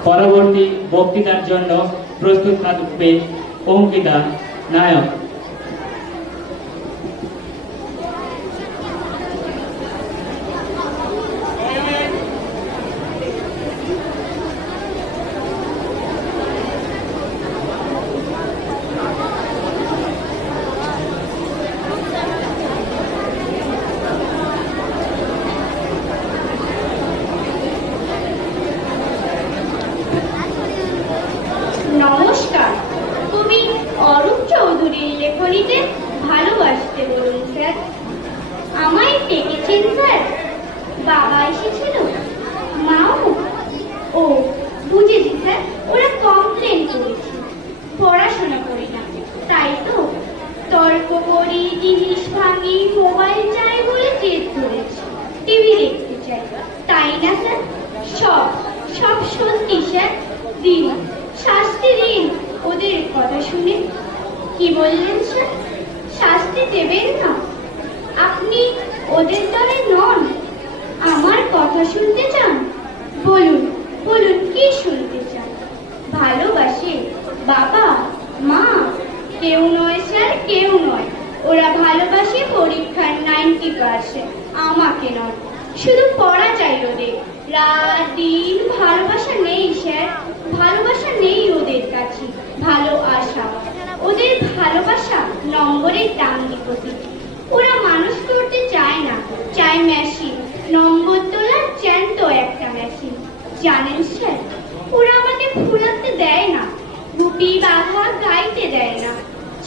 পরবর্তী বক্তৃতার জন্য প্রস্তুত থাকবে অঙ্কিতা নায়ক। দূরের লেখনীতে ভালোবাসতে বলুন স্যার। আমায় ডেকেছেন স্যার? বাবা এসেছিল, মাও? ও বুঝেছি স্যার, ওরা কমপ্লেন করেছে পড়াশোনা করি না, তাই তো? তর্ক করি, জিনিস ভাঙি, মোবাইল চাই বলে জেদ ধরেছি, টিভি দেখতে চাই, তাই না স্যার? সব সব সত্যি স্যার। দিন, শাস্তি দিন ওদের কথা শুনে। কি বললেন স্যার? শাস্তি দেবেন না? আপনি ওদের দলে নন? আমার কথা শুনতে চান? বলুন বলুন, কি শুনতে চান? ভালোবাসে বাবা মা? কেউ নয় স্যার, কেউ নয়। ওরা ভালোবাসে পরীক্ষার 90%, আমাকে নয়। শুধু পড়া চাই ওদের, রাত দিন। ভালোবাসা নেই স্যার, ভালোবাসা নেই ওদের কাছে। ভালো আশা, ওদের ভালোবাসা নম্বরের ডান্ডিপতি। ওরা মানুষ করতে চায় না, চায় মেশিন, নম্বর তোলার জ্যান্ত একটা মেশিন। জানেন স্যার, ওরা আমাকে ফুলাতে দেয় না, রুটি বাঘা গাইতে দেয় না।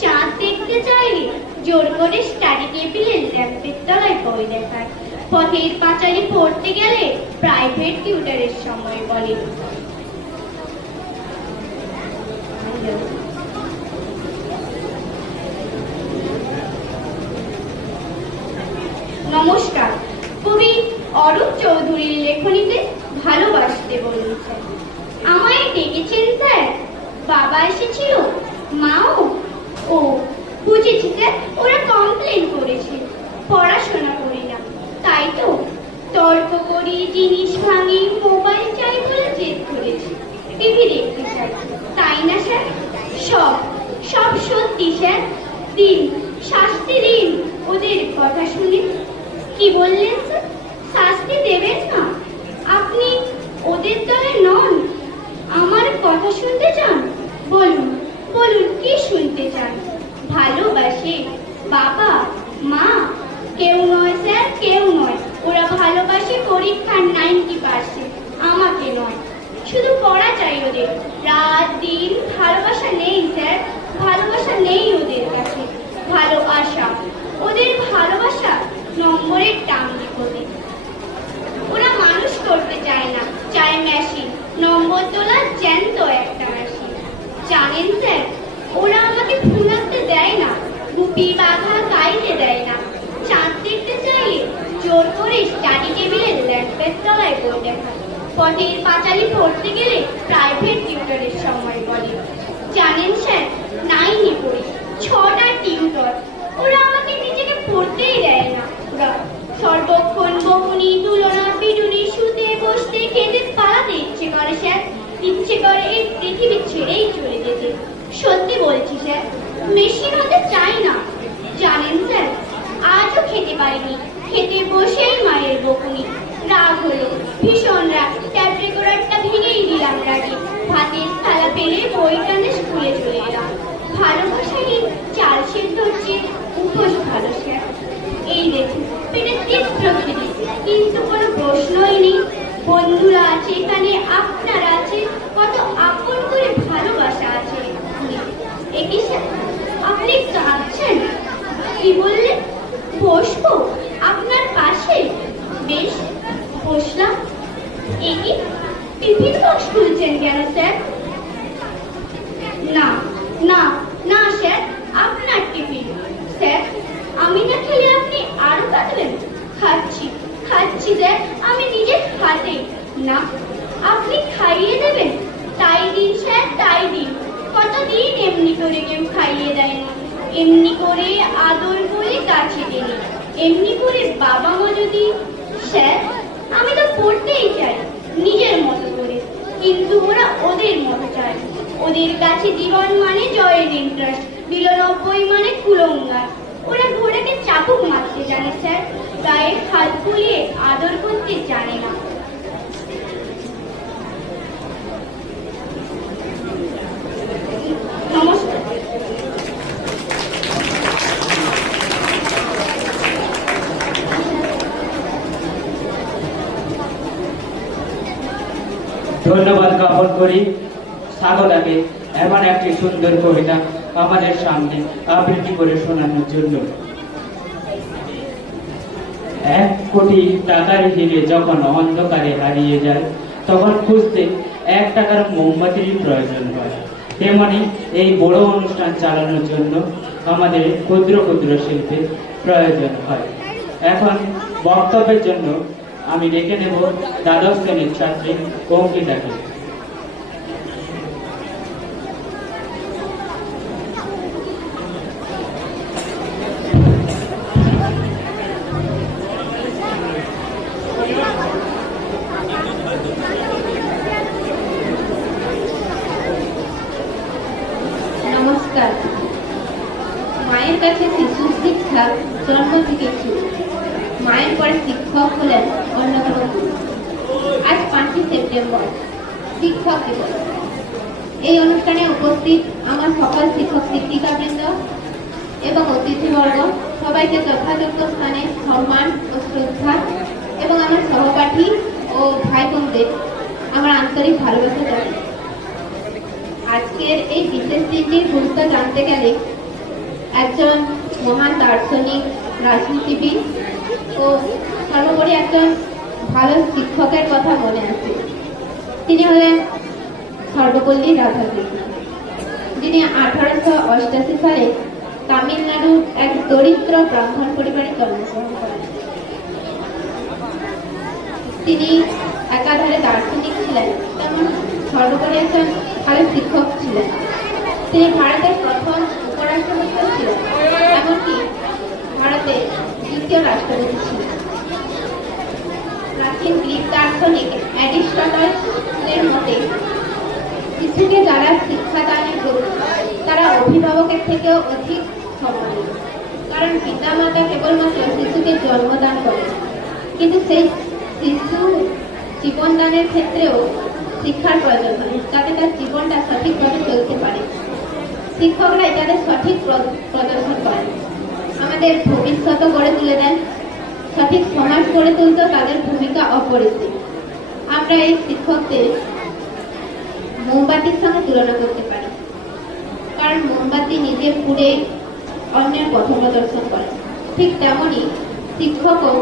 চাঁদ দেখতে চাইলে জোর করে স্টাডি টেবিলের ল্যাম্পের তলায় বই দেখায়। পথের পাঁচালি পড়তে গেলে প্রাইভেট টিউটরের সময় বলে। নমস্কার, কবি অরূপ চৌধুরীর লেখনীতে ভালোবাসতে বলুন স্যার। আমায় ডেকেছেন স্যার? বাবা এসেছিল, মাও? ও বুঝেছি স্যার, ওরা কমপ্লেন করেছে পড়াশোনা করি না, তাই তো? তর্ক করি, জিনিস ভাঙি, মোবাইল চাই বলে জেদ ধরেছি, টিভি দেখতে চাই, তাই না স্যার? সব সব সত্যি স্যার। দিন, শাস্তি দিন ওদের কথা শুনে। কি বললেন স্যার? শাস্তি দেবেন না? আপনি ওদের দলে নন? আমার কথা শুনতে চান? বলুন বলুন, কি শুনতে চান? ভালোবাসে বাবা মা? কেউ নয় স্যার, কেউ নয়। ওরা ভালোবাসে পরীক্ষার 90%, আমাকে নয়। শুধু পড়া চাই ওদের, রাত দিন। ভালোবাসা নেই স্যার, ভালোবাসা নেই ওদের কাছে। ভালো আশা, ওদের ভালোবাসা নম্বরের ডান্ডিপতি। ওরা মানুষ করতে চায় না, চায় মেশিন, নম্বর তোলার জ্যান্ত একটা মেশিন। জানেন স্যার, ওরা আমাকে ফুলাতে দেয় না, রুটি বাঘা গাইতে দেয় না। চাঁদ দেখতে চাইলে জোর করে স্টাডি টেবিলের ল্যাম্পের তলায় বই দেখায়। পথের পাঁচালি পড়তে গেলে প্রাইভেট টিউটরের সময় বলে। জানেন স্যার, 9 পড়ি, 6টা টিউটর। ওরা আমাকে নিজেকে পড়তেই দেয় না। ওরা সর্বক্ষণ বকুনি, তুলনা, পিটুনি, শুতে বসতে খেতে পালাতে ইচ্ছে করে স্যার। ইচ্ছে করে এই পৃথিবী ছেড়েই চলে যেতে। সত্যি বলছি স্যার, মেশিন হতে চাই না। জানেন স্যার, আজও খেতে পারিনি, খেতে বসেই মায়ের বকুনি। রাগ হলো, ভীষণ রাগ। ট্যাপ রেকর্ডারটা ভেঙেই দিলাম রাগে। ভাতের থালা পেলে বই টানে স্কুলে চলে এলাম। ভালোবাসাই চাল সেদ্ধ হচ্ছে, উপোস ভালো স্যার। এই দেখুন, পেটে তীব্র খিদে, কিন্তু কোনো প্রশ্নই নেই। বন্ধুরা আছে এখানে, আপনারা আছে, কত আপন করে ভালোবাসা আছে। একই স্যার, আপনি কাঁদছেন? কি বললেন? বসবো আপনার পাশে? বেশ, বসলাম। একই টিফিন বক্স খুলছেন কেন স্যার? না না না স্যার, আপনার টিফিন। স্যার, আমি না খেলে আপনি আরো কাঁদবেন। খাচ্ছি খাচ্ছি স্যার, আমি নিজের হাতে। না, আপনি খাইয়ে দেবেন? তাই দিন স্যার, তাই দিন। কতদিন এমনি করে কেউ খাইয়ে দেয়নি। এমনি করে আদর করে কাছে টেনে, এমনি করে বাবা মা যদি। স্যার, আমি তো পড়তেই চাই নিজের মতো করে, কিন্তু ওরা ওদের মতো চায়। ওদের কাছে জীবন মানে জয়ের ইন্টারেস্ট, 92 মানে কুলঙ্গার। ওরা ঘোড়াকে চাবুক মারতে জানে স্যার, গায়ে হাত বুলিয়ে আদর করতে জানে না। নমস্কার। ধন্যবাদ জ্ঞাপন করি স্বাগতাকে এমন একটি সুন্দর কবিতা আমাদের সামনে আবৃত্তি করে শোনানোর জন্য। 1 কোটি টাকার হিরে যখন অন্ধকারে হারিয়ে যায়, তখন খুঁজতে 1 টাকার মোমবাতির প্রয়োজন হয়। তেমনি এই বড় অনুষ্ঠান চালানোর জন্য আমাদের ক্ষুদ্র ক্ষুদ্র শিল্পের প্রয়োজন হয়। এখন বক্তব্যের জন্য আমি ডেকে নেব দ্বাদশ শ্রেণীর ছাত্রী অঙ্কিতাকে। নমস্কার। মায়ের কাছে শিশুর শিক্ষা জন্ম থেকে শুরু। মায়ের পরে শিক্ষক হলেন অন্যতম গুরু। আজ 5ই সেপ্টেম্বর শিক্ষক দিবস। এই অনুষ্ঠানে উপস্থিত আমার সকল শিক্ষক শিক্ষিকাবৃন্দ এবং অতিথিবর্গ সবাইকে যথাযোগ্য স্থানে সম্মান ও শ্রদ্ধা এবং আমার সহপাঠী ও ভাই বোনদের আমার আন্তরিক ভালোবাসা জানাই। আজকের এই বিশেষ দিনটির গুরুত্ব জানতে গেলে একজন মহান দার্শনিক, রাজনীতিবিদ ও সর্বোপরি একজন ভালো শিক্ষকের কথা মনে আছে। তিনি হলেন সর্বপল্লী রাধাকৃষ্ণন, যিনি 1888 সালে তামিলনাড়ুর এক দরিদ্র ব্রাহ্মণ পরিবারে জন্মগ্রহণ করেন। তিনি একাধারে দার্শনিক ছিলেন, তেমন সর্বোপরি একজন ভালো শিক্ষক ছিলেন। তিনি ভারতের প্রথম উপরাষ্ট্রপতিও ছিলেন, এমনকি ভারতের দ্বিতীয় রাষ্ট্রপতি ছিলেন। প্রাচীন গ্রিক দার্শনিক অ্যারিস্টটলের মতে শিশুকে যারা শিক্ষাদানের গুরু, তারা অভিভাবকের থেকেও অধিক সম্মানিত। কারণ পিতামাতা কেবলমাত্র শিশুকে জন্মদান করে, কিন্তু সেই শিশু জীবনদানের ক্ষেত্রেও শিক্ষার প্রয়োজন হয়, যাতে তার জীবনটা সঠিকভাবে চলতে পারে। শিক্ষকরা এটাদের সঠিক প্রদর্শন করেন, আমাদের ভবিষ্যৎ গড়ে তুলে দেন, সঠিক সমাজ গড়ে তুলতে তাদের ভূমিকা অপরিসীম। আমরা এই শিক্ষকদের মোমবাতির সঙ্গে তুলনা করতে পারি, কারণ মোমবাতি নিজে পুড়ে অন্যের পথ প্রদর্শন করে। ঠিক তেমনি শিক্ষকও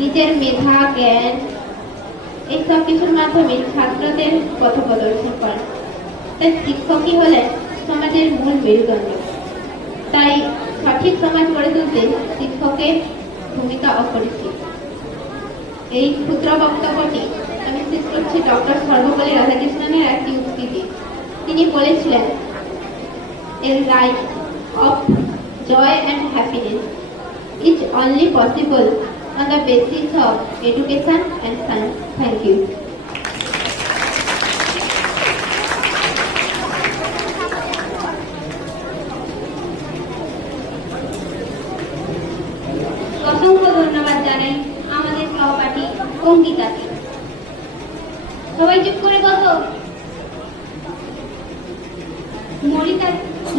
নিজের মেধা, জ্ঞান এইসব কিছুর মাধ্যমে ছাত্রদের পথ প্রদর্শন করেন। তাই শিক্ষকই হলেন সমাজের মূল মেরুদণ্ড। তাই সঠিক সমাজ গড়ে তুলতে শিক্ষকের ভূমিকা অপরিসীম। এই ক্ষুদ্র বক্তব্যটি আমি শেষ করছি ডক্টর সর্বপল্লী রাধাকৃষ্ণনের একটি উক্তি দিয়ে। তিনি বলেছিলেন, "A life of joy and happiness is only possible on the basis of education and science." Thank you. অসংখ্য ধন্যবাদ জানাই আমাদের সহপাঠী অঙ্কিতাকে। সবাই চুপ করে বসো।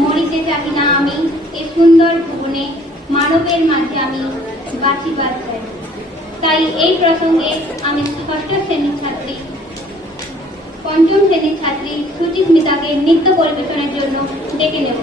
মরিতে চাহি না আমি এ সুন্দর ভুবনে, মানবের মাঝে আমি বাঁচিবার চাই। তাই এই প্রসঙ্গে আমি 6ষ্ঠ শ্রেণীর ছাত্রী, 5ম শ্রেণীর ছাত্রী সুচিস্মিতাকে নৃত্য পরিবেশনের জন্য ডেকে নেব।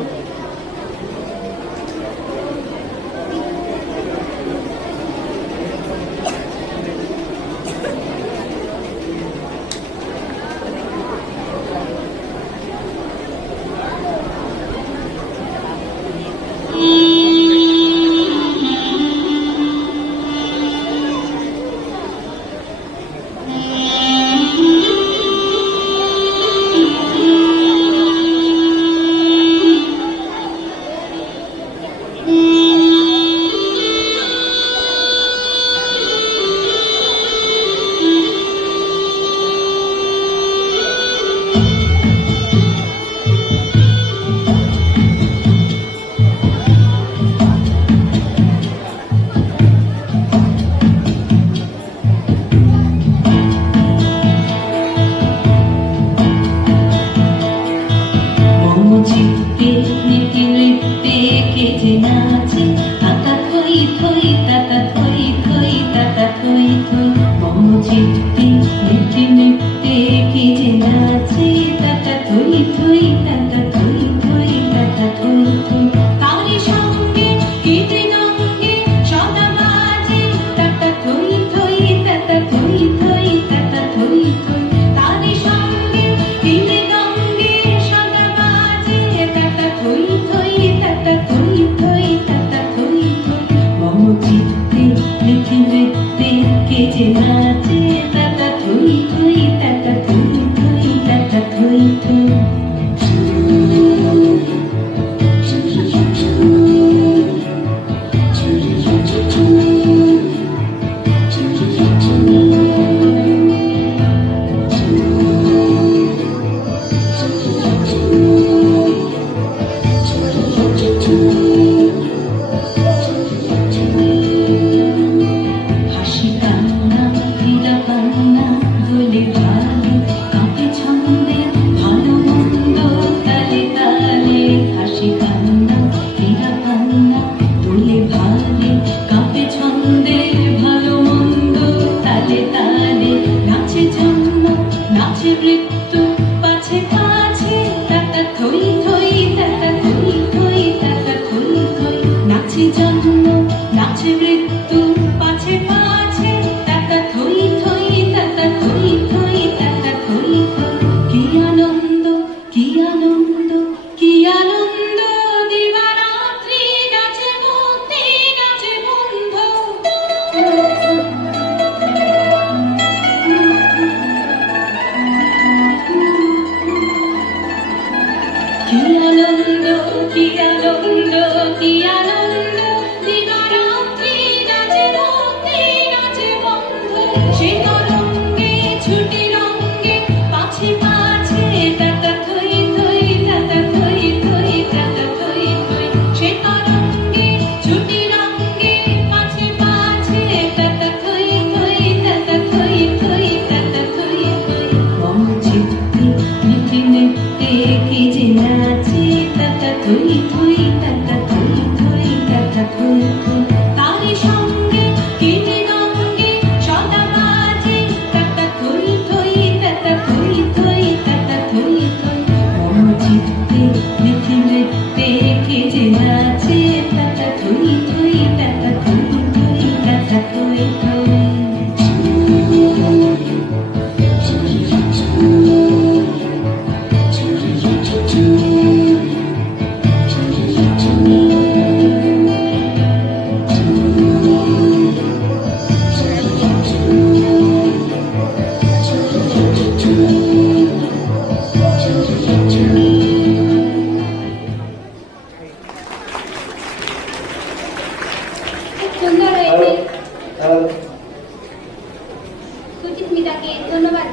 সুচিস্মিতাকে ধন্যবাদ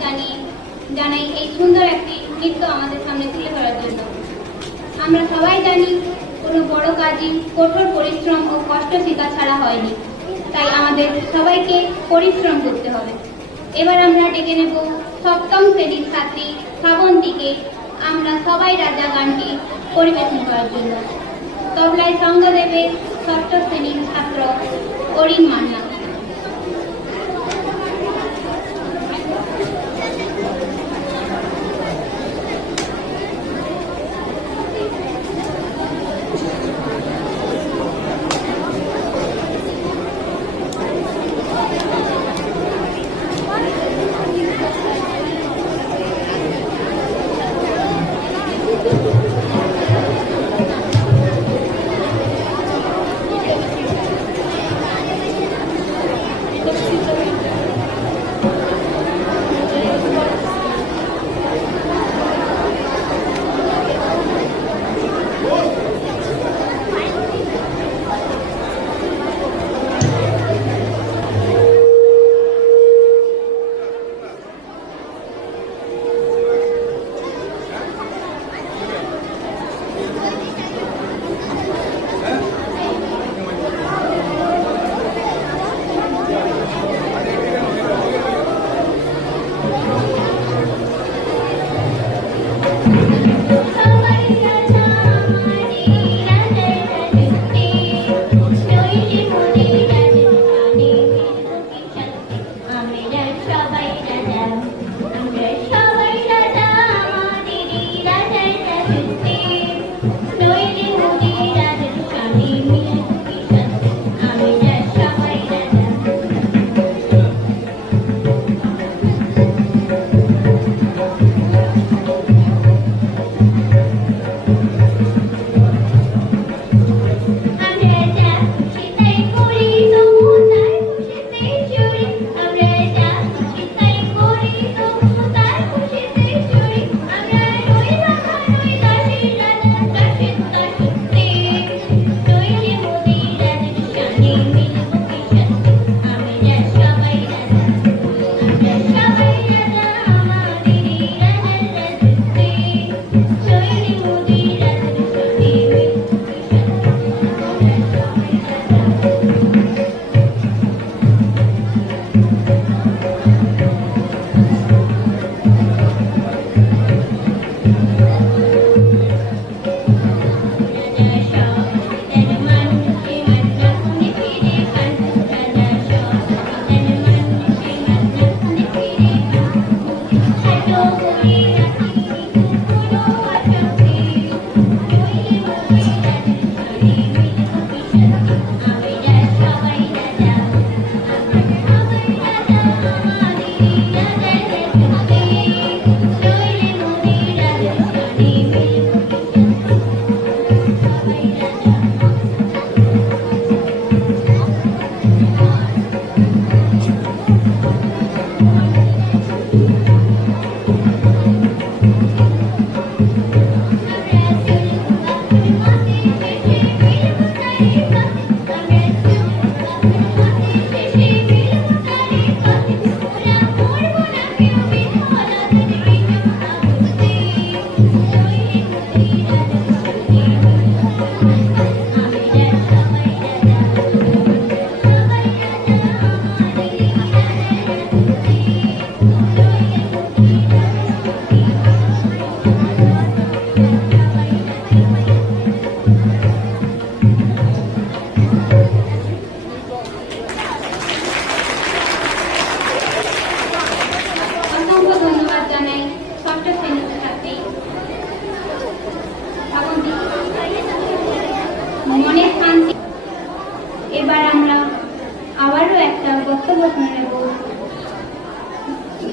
জানাই এই সুন্দর একটি নৃত্য আমাদের সামনে তুলে ধরার জন্য। আমরা সবাই জানি কোনো বড় কাজই কঠোর পরিশ্রম ও কষ্ট স্বীকার ছাড়া হয়নি, তাই আমাদের সবাইকে পরিশ্রম করতে হবে। এবার আমরা ডেকে নেব সপ্তম শ্রেণীর ছাত্রী শ্রাবন্তীকে আমরা সবাই রাজা গানটি পরিবেশন করার জন্য। তবলায় সঙ্গ দেবে ষষ্ঠ শ্রেণীর ছাত্র অরিন মান্না।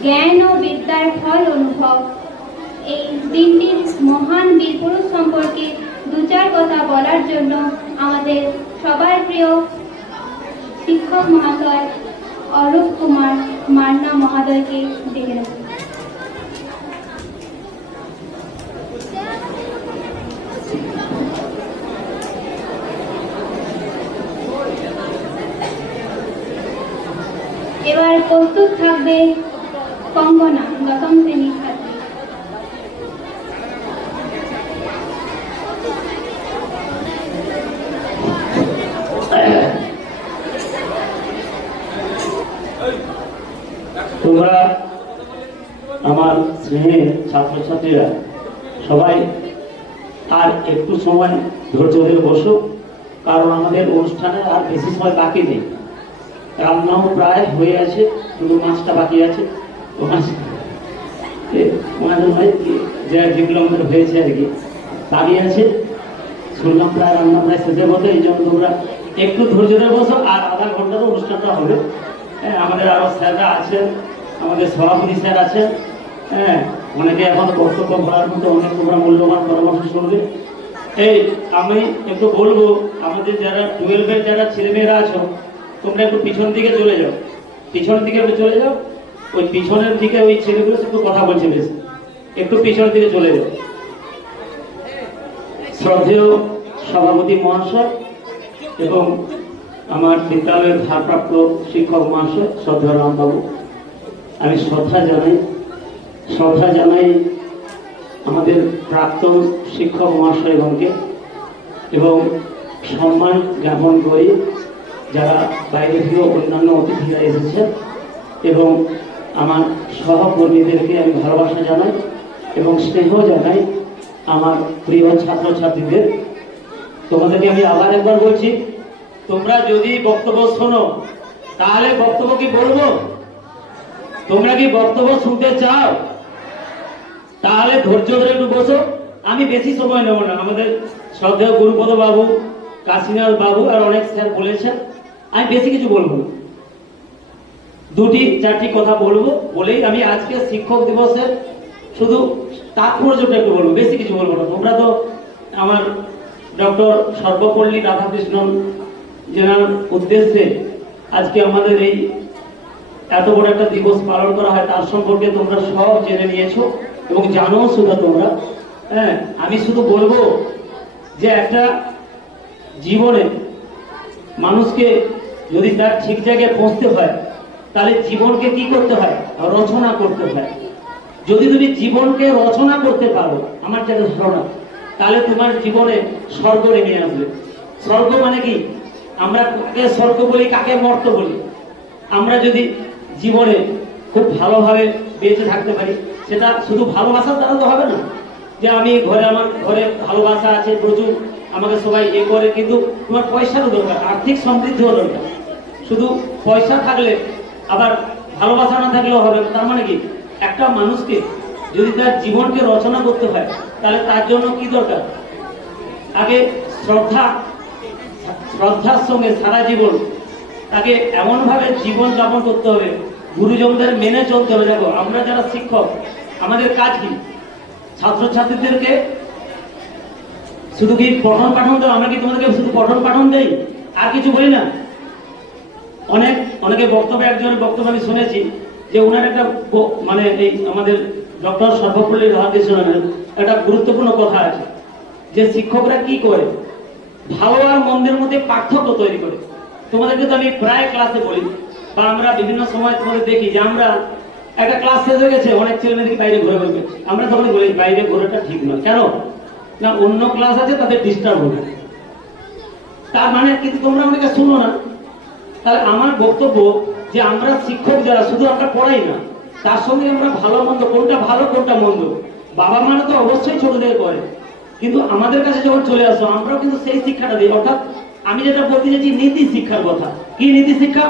জ্ঞান ও বিদ্যার ফল অনুভব। এই দিনটির মহান বীর পুরুষ সম্পর্কে দু চার কথা বলার জন্য আমাদের সবার প্রিয় শিক্ষক মহাশয় অরূপ কুমার মান্না মহাদয়কে ডেকে নেব। এবার প্রস্তুত থাকবে কঙ্গনা, দশম শ্রেণীর ছাত্রী। তোমরা আমার স্নেহের ছাত্রছাত্রীরা সবাই আর একটু সময় ধৈর্য ধরে বসো, কারণ আমাদের অনুষ্ঠানে আর বেশি সময় বাকি নেই। রান্নাও প্রায় হয়ে আছে, শুধু মাছটা বাকি আছে। যেগুলো আমাদের হয়েছে আর কি বাকি আছে, শুনলাম প্রায় রান্না প্রায় শেষের মতো। এই জন্য তোমরা একটু ধৈর্য ধরে বসো, আর আধা ঘন্টার অনুষ্ঠানটা হবে। হ্যাঁ, আমাদের আরো স্যাররা আছেন, আমাদের সভাপতি স্যার আছেন। হ্যাঁ, অনেকে এখন বক্তব্য বলার মতো অনেক তোমরা মূল্যবান পরামর্শ শুনবে। এই আমি একটু বলবো, আমাদের যারা 12-এর যারা ছেলেমেয়েরা আছো, তোমরা একটু পিছন দিকে চলে যাও, পিছন দিকে একটু চলে যাও। ওই পিছনের দিকে ওই ছেলেগুলো একটু কথা বলছে বেশ, একটু পিছন দিকে চলে যাও। শ্রদ্ধেয় সভাপতি মহাশয় এবং আমার বিদ্যালয়ের ভারপ্রাপ্ত শিক্ষক মহাশয় শ্রদ্ধেয় রামবাবু, আমি শ্রদ্ধা জানাই আমাদের প্রাক্তন শিক্ষক মহাশয়গণকে এবং সম্মান জ্ঞাপন করি যারা বাইরে থেকে অন্যান্য অতিথিরা এসেছেন, এবং আমার সহকর্মীদেরকে আমি ভালোবাসা জানাই এবং স্নেহ জানাই আমার প্রিয় ছাত্রছাত্রীদের। তোমাদেরকে আমি আবার একবার বলছি, তোমরা যদি বক্তব্য শোনো তাহলে বক্তব্য কি বলবো? তোমরা কি বক্তব্য শুনতে চাও? তাহলে ধৈর্য ধরে একটু বসো। আমি বেশি সময় নেব না। আমাদের শ্রদ্ধেয় গুরুপদ বাবু, কাশীনাথ বাবু আর অনেক স্যার বলেছেন, আমি বেশি কিছু বলবো না, 2-4টি কথা বলবো। বলেই আমি আজকে শিক্ষক দিবসের শুধু তাৎপর্যটা একটু বলবো, বেশি কিছু বলবো না। তোমরা তো আমার ডক্টর সর্বপল্লী রাধাকৃষ্ণন যেনার উদ্দেশ্যে আজকে আমাদের এই এত বড় একটা দিবস পালন করা হয়, তার সম্পর্কে তোমরা সব জেনে নিয়েছো এবং জানো শুধু তোমরা। হ্যাঁ, আমি শুধু বলবো যে একটা জীবনে মানুষকে যদি তার ঠিক জায়গায় পৌঁছতে হয়, তাহলে জীবনকে কি করতে হয়? রচনা করতে হয়। যদি তুমি জীবনকে রচনা করতে পারো, আমার যেটা ধারণা, তাহলে তোমার জীবনে স্বর্গ নেমে আসবে। স্বর্গ মানে কি? আমরা কাকে স্বর্গ বলি, কাকে মর্ত বলি? আমরা যদি জীবনে খুব ভালোভাবে বেঁচে থাকতে পারি, সেটা শুধু ভালোবাসার দ্বারা তো হবে না। যে আমি আমার ঘরে ভালোবাসা আছে প্রচুর, আমাকে সবাই এ করে, কিন্তু তোমার পয়সারও দরকার, আর্থিক সমৃদ্ধিও দরকার। শুধু পয়সা থাকলে আবার ভালোবাসা না থাকলেও হবে না। তার মানে কি, একটা মানুষকে যদি তার জীবনকে রচনা করতে হয়, তাহলে তার জন্য কি দরকার? আগে শ্রদ্ধার সঙ্গে সারা জীবন তাকে এমন ভাবে জীবন যাপন করতে হবে, গুরুজনদের মেনে চলতে হবে। দেখো, আমরা যারা শিক্ষক, আমাদের কাজ কি? ছাত্রছাত্রীদেরকে শুধু কি পঠন পাঠন দেয়? আমরা কি তোমাদেরকে শুধু পঠন পাঠন দেই, আর কিছু বলি না? অনেকে বক্তব্য, একজনের বক্তব্য আমি শুনেছি যে ওনার একটা মানে এই আমাদের ডক্টর সর্বপল্লী রাধাকৃষ্ণনের একটা গুরুত্বপূর্ণ কথা আছে, যে শিক্ষকরা কি করে? ভালো আর মন্দের মধ্যে পার্থক্য তৈরি করে। তোমাদেরকে তো আমি প্রায় ক্লাসে বলি, বা আমরা বিভিন্ন সময় তোমাদের দেখি যে আমরা একটা ক্লাস শেষ হয়ে গেছে, অনেক ছেলে মেয়েদেরকে বাইরে ঘুরে বেড়াচ্ছে। আমরা তখন বলি বাইরে ঘোরাটা ঠিক নয়। কেন না? অন্য ক্লাস আছে, তাদের ডিস্টার্ব হবে। তার মানে কিন্তু তোমরা অনেকে শুনো না। তাহলে আমার বক্তব্য যে আমরা শিক্ষক যারা, শুধু আমরা পড়াই না, তার সঙ্গে আমরা ভালো মন্দ, কোনটা ভালো কোনটা মন্দ, বাবা মারা তো অবশ্যই ছোটদের করে, কিন্তু আমাদের কাছে যখন চলে আসো আমরাও কিন্তু সেই শিক্ষাটা দিই। অর্থাৎ আমি যেটা বলতে চাইছি, নীতি শিক্ষার কথা। কি নীতি শিক্ষা?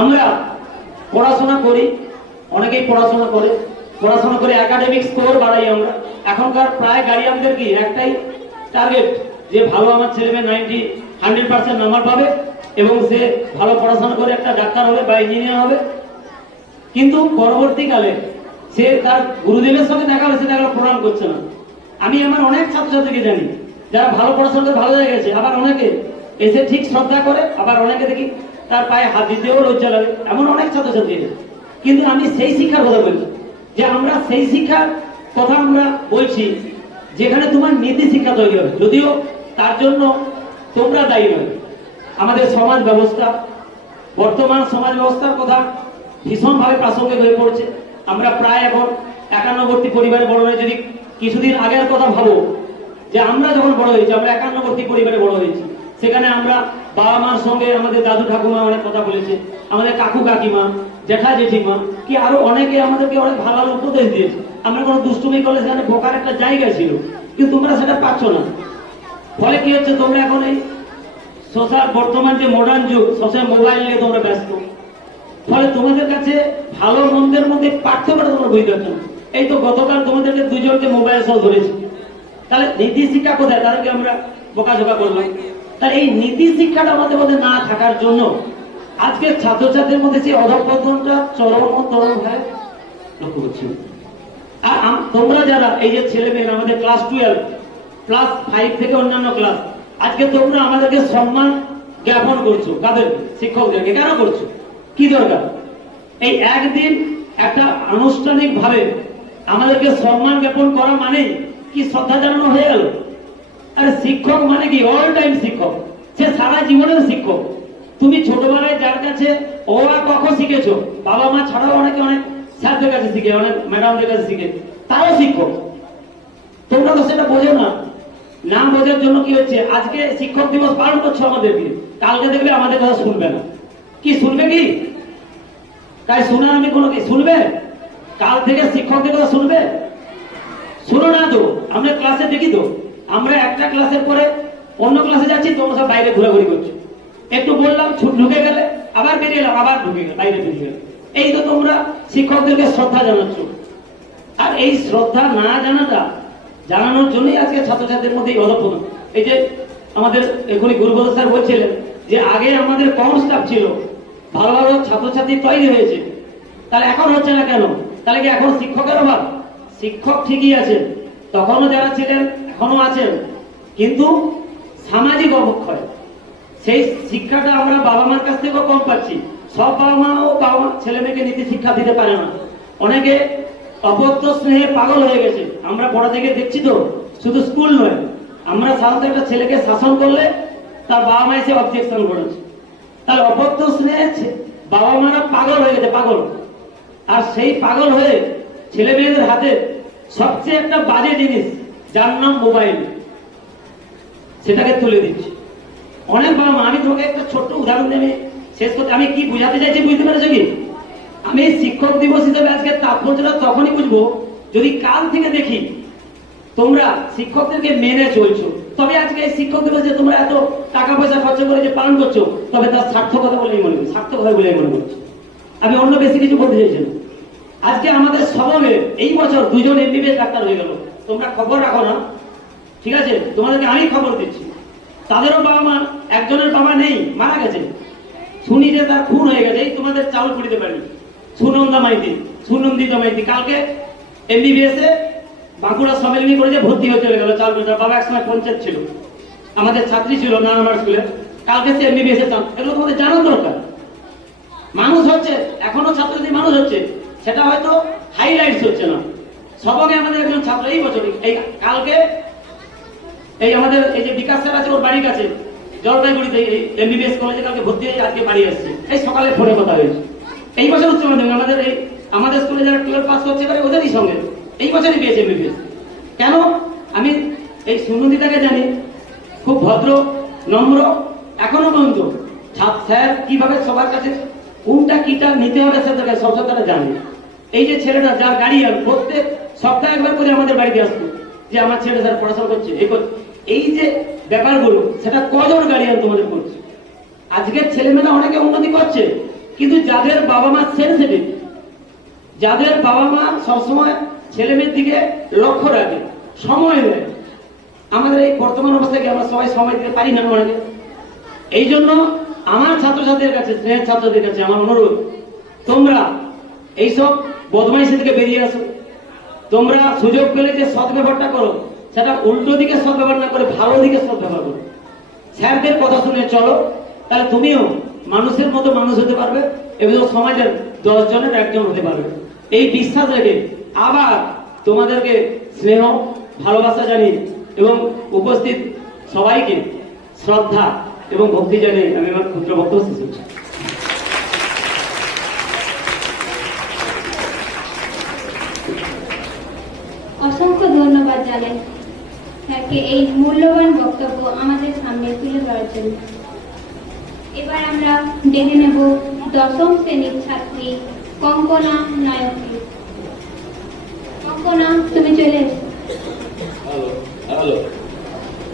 আমরা পড়াশোনা করি, অনেকেই পড়াশোনা করে একাডেমিক স্কোর বাড়াই আমরা। এখনকার প্রায় গার্ডিয়ানদের কি একটাই টার্গেট, যে ভালো আমার ছেলে মেয়ে 100% নাম্বার পাবে এবং সে ভালো পড়াশোনা করে একটা ডাক্তার হবে বা ইঞ্জিনিয়ার হবে। কিন্তু পরবর্তীকালে সে তার গুরুদেবের সঙ্গে দেখা হলে সে দেখা প্রণাম করছে না। আমি আমার অনেক ছাত্রছাত্রীকে জানি যারা ভালো পড়াশোনা করে ভালো জায়গায় গেছে, আবার অনেকে এসে ঠিক শ্রদ্ধা করে, আবার অনেকে দেখি তার পায়ে হাত দিতেও লজ্জা লাগে, এমন অনেক ছাত্রছাত্রী আছে। কিন্তু আমি সেই শিক্ষার কথা বলছি, যে আমরা সেই শিক্ষার কথা আমরা বলছি যেখানে তোমার নীতি শিক্ষা তৈরি হবে। যদিও তার জন্য তোমরা দায়ী নয়, আমাদের সমাজ ব্যবস্থা, বর্তমান সমাজ ব্যবস্থার কথা ভীষণভাবে প্রাসঙ্গিক হয়ে পড়ছে। আমরা প্রায় এখন একান্নবর্তী পরিবারে বড় হয়ে, যদি কিছুদিন আগের কথা ভাবো, যে আমরা যখন বড় হয়েছি, আমরা একান্নবর্তী পরিবারে বড় হয়েছি, সেখানে আমরা বাবা মার সঙ্গে আমাদের দাদু ঠাকুমা অনেক কথা বলেছে, আমাদের কাকু কাকিমা, জ্যাঠা জেঠিমা, কি আরো অনেকে আমাদেরকে অনেক ভালো ভালো উপদেশ দিয়েছে। আমরা কোনো দুষ্টুমি করলে সেখানে বোকার একটা জায়গা ছিল, কিন্তু তোমরা সেটা পাচ্ছ না। ফলে কি হচ্ছে, তোমরা এখন এই সোশ্যাল, বর্তমান যে মডার্ন যুগ, সোশ্যাল মোবাইল নিয়ে তোমরা ব্যস্ত। ফলে তোমাদের কাছে ভালো মন্দের মধ্যে পার্থক্যটা তোমরা বুঝতে পারছো না। এই তো গতকাল তোমাদেরকে দুজনকে মোবাইল সহ ধরেছি, তাহলে নীতি শিক্ষা কোথায়? তাদেরকে আমরা বোকাঝোকা করলাম। তাহলে এই নীতি শিক্ষাটা আমাদের মধ্যে না থাকার জন্য আজকে ছাত্রছাত্রীর মধ্যে সেই অধঃপতনটা চরমতর ভাবে লক্ষ্য করছি। আর তোমরা যারা এই যে ছেলে মেয়েরা আমাদের ক্লাস 12 ক্লাস 5 থেকে অন্যান্য ক্লাস, আজকে তোমরা আমাদেরকে সম্মান জ্ঞাপন করছো। কাদের? শিক্ষকদেরকে। কেন করছো? কি দরকার? এই একদিন একটা আনুষ্ঠানিক ভাবে আমাদেরকে সম্মান জ্ঞাপন করা মানে কি শ্রদ্ধা জানানো হয়ে গেল? আরে শিক্ষক মানে কি? অল টাইম শিক্ষক, সে সারা জীবনের শিক্ষক। তুমি ছোটবেলায় যার কাছে অ আ ক খ শিখেছো, বাবা মা ছাড়াও অনেকে অনেক স্যারদের কাছে শিখে, অনেক ম্যাডামদের কাছে শিখে, তারাও শিক্ষক। তোমরা তো সেটা বোঝো না। না বোঝার জন্য কি হচ্ছে, আজকে শিক্ষক দিবস পালন করছো আমাদেরকে, কালকে দেখবে আমাদের কথা শুনবে না। কি শুনবে? কি তাই শোনা? আমি কোনো কি শুনবে? কাল থেকে শিক্ষকদের কথা শুনবে? শুনো না তো। আমরা ক্লাসে দেখি তো, আমরা একটা ক্লাসের পরে অন্য ক্লাসে যাচ্ছি, তোমরা সব বাইরে ঘোরাঘুরি করছো। একটু বললাম, ঢুকে গেলে, আবার বেরিয়ে এলাম, আবার ঢুকে গেলে, বাইরে বেরিয়ে গেলে। এই তো তোমরা শিক্ষকদেরকে শ্রদ্ধা জানাচ্ছ। আর এই শ্রদ্ধা না জানানোর জন্যই আজকে ছাত্রছাত্রীদের মধ্যে এই অধঃপতন। এই যে আমাদের এখনই গুরুপদ স্যার বলছিলেন যে আগে আমাদের কম স্টাফ ছিল, ভালো ভালো ছাত্রছাত্রী তৈরি হয়েছে, তাহলে এখন হচ্ছে না কেন? তাহলে কি এখন শিক্ষকের অভাব? শিক্ষক ঠিকই আছেন, তখনও যারা ছিলেন এখনো আছেন, কিন্তু সামাজিক অবক্ষয়, সেই শিক্ষাটা আমরা বাবা মার কাছ থেকেও কম পাচ্ছি। সব বাবা মা ছেলে মেয়েকে নীতি শিক্ষা দিতে পারে না। অনেকে অপত্য স্নেহে পাগল হয়ে গেছে। আমরা পড়া থেকে দেখছি তো, শুধু স্কুল নয়, আমরা সাধারণত একটা ছেলেকে শাসন করলে তার বাবা মা এসে অবজেকশন করেছে। তাহলে অপত্য স্নেহে বাবা মারা পাগল হয়ে গেছে, পাগল। আর সেই পাগল হয়ে ছেলে মেয়েদের হাতে সবচেয়ে একটা বাজে জিনিস, যার নাম মোবাইল, সেটাকে তুলে দিচ্ছে অনেক বাবা মা। আমি তোমাকে একটা ছোট্ট উদাহরণ দেবে শেষ করতে, আমি কি বুঝাতে চাইছি বুঝতে পেরেছো কি? আমি শিক্ষক দিবস হিসেবে আজকে তাৎপর্যটা তখনই বুঝবো যদি কাল থেকে দেখি তোমরা শিক্ষকদেরকে মেনে চলছো। তবে আজকে এই শিক্ষক দিবস যে তোমরা এত টাকা পয়সা খরচ করে যে পালন করছো, তবে তার সার্থকতা বলেই মনে করছি, সার্থকতা বলেই মনে করছি। আমি অন্য বেশি কিছু বলতে চাইছি না। আজকে আমাদের সমাজে এই বছর 2 জন MBBS ডাক্তার হয়ে গেল। তোমরা খবর রাখো না, ঠিক আছে? তোমাদেরকে আমি খবর দিচ্ছি। তাদেরও বাবা মা, একজনের বাবা নেই, মারা গেছে। শুনি যে তার খুন হয়ে গেছে। এই তোমাদের চাউল পুড়িতে পারিনি, সুনন্দিতা মাইতি কালকে MBBS এ বাঁকুড়া সম্মেলনী করে যে ভর্তি হয়ে চলে গেল। চাউল পুড়িতে, বাবা একসময় পঞ্চায়েত ছিল, আমাদের ছাত্রী ছিল নানামার স্কুলে, কালকে সে MBBS এ চান। এগুলো তোমাদের জানার দরকার। মানুষ হচ্ছে, এখনো ছাত্রছাত্রী মানুষ হচ্ছে, সেটা হয়তো হাইলাইটস হচ্ছে না। সবকে আমাদের একজন ছাত্র এই বছরই, এই কালকে এই আমাদের এই যে বিকাশ স্যার আছে, ওর বাড়ির কাছে জলপাইগুড়িতে MBBS কলেজে কালকে ভর্তি হয়ে আজকে বাড়ি আসছে। এই সকালে ফোনে কথা হয়েছে। এই বছর উচ্চ মাধ্যমিক আমাদের স্কুলে যারা 12 পাস করছে পারে ওদেরই সঙ্গে এই বছরই পেয়েছে MBBS। কেন? আমি এই সুনন্দিতাকে জানি, খুব ভদ্র, নম্র, এখনো পর্যন্ত স্যার কিভাবে সবার কাছে কোনটা কিটা নিতে হবে সেটা সব তারা জানে। এই যে ছেলেটা যার গার্ডিয়ান প্রত্যেক সপ্তাহে একবার করে আমাদের বাড়িতে আসতো, যে আমার ছেলে স্যার পড়াশোনা করছে, এই যে ব্যাপারগুলো, সেটা কজন গার্ডিয়ান তোমাদের করছে? আজকের ছেলেমেয়েরা অনেকে উন্নতি করছে, কিন্তু যাদের বাবা মা সেনসিটিভ, যাদের বাবা মা সবসময় ছেলে মেয়ের দিকে লক্ষ্য রাখে, সময় দেয়, আমাদের এই বর্তমান অবস্থাকে আমরা সবাই সময় দিতে পারি না অনেকে। এই জন্য আমার ছাত্রছাত্রীদের কাছে, স্নেহের ছাত্রদের কাছে আমার অনুরোধ, তোমরা এইসব বদমাইশি থেকে বেরিয়ে আসো। তোমরা সুযোগ পেলে যে সৎ ব্যবহারটা করো, সেটা উল্টো দিকে সৎ ব্যবহার না করে ভালো দিকে সৎ ব্যবহার করো। স্যারদের কথা শুনে চলো, তাহলে তুমিও মানুষের মতো মানুষ হতে পারবে এবং সমাজের 10 জনের একজন হতে পারবে। এই বিশ্বাস রেখে আবার তোমাদেরকে স্নেহ ভালোবাসা জানিয়ে এবং উপস্থিত সবাইকে শ্রদ্ধা এবং ভক্তি জানিয়ে আমি আমার ক্ষুদ্র বক্তব্য শেষ করছি। অসংখ্য ধন্যবাদ জানাই স্যারকে এই মূল্যবান বক্তব্য আমাদের সামনে তুলে ধরার জন্য। এবার আমরা ডেকে নেব 10ম শ্রেণীর ছাত্রী কঙ্কনা নায়ককে। কঙ্কনা, তুমি চলে এসো। হ্যালো,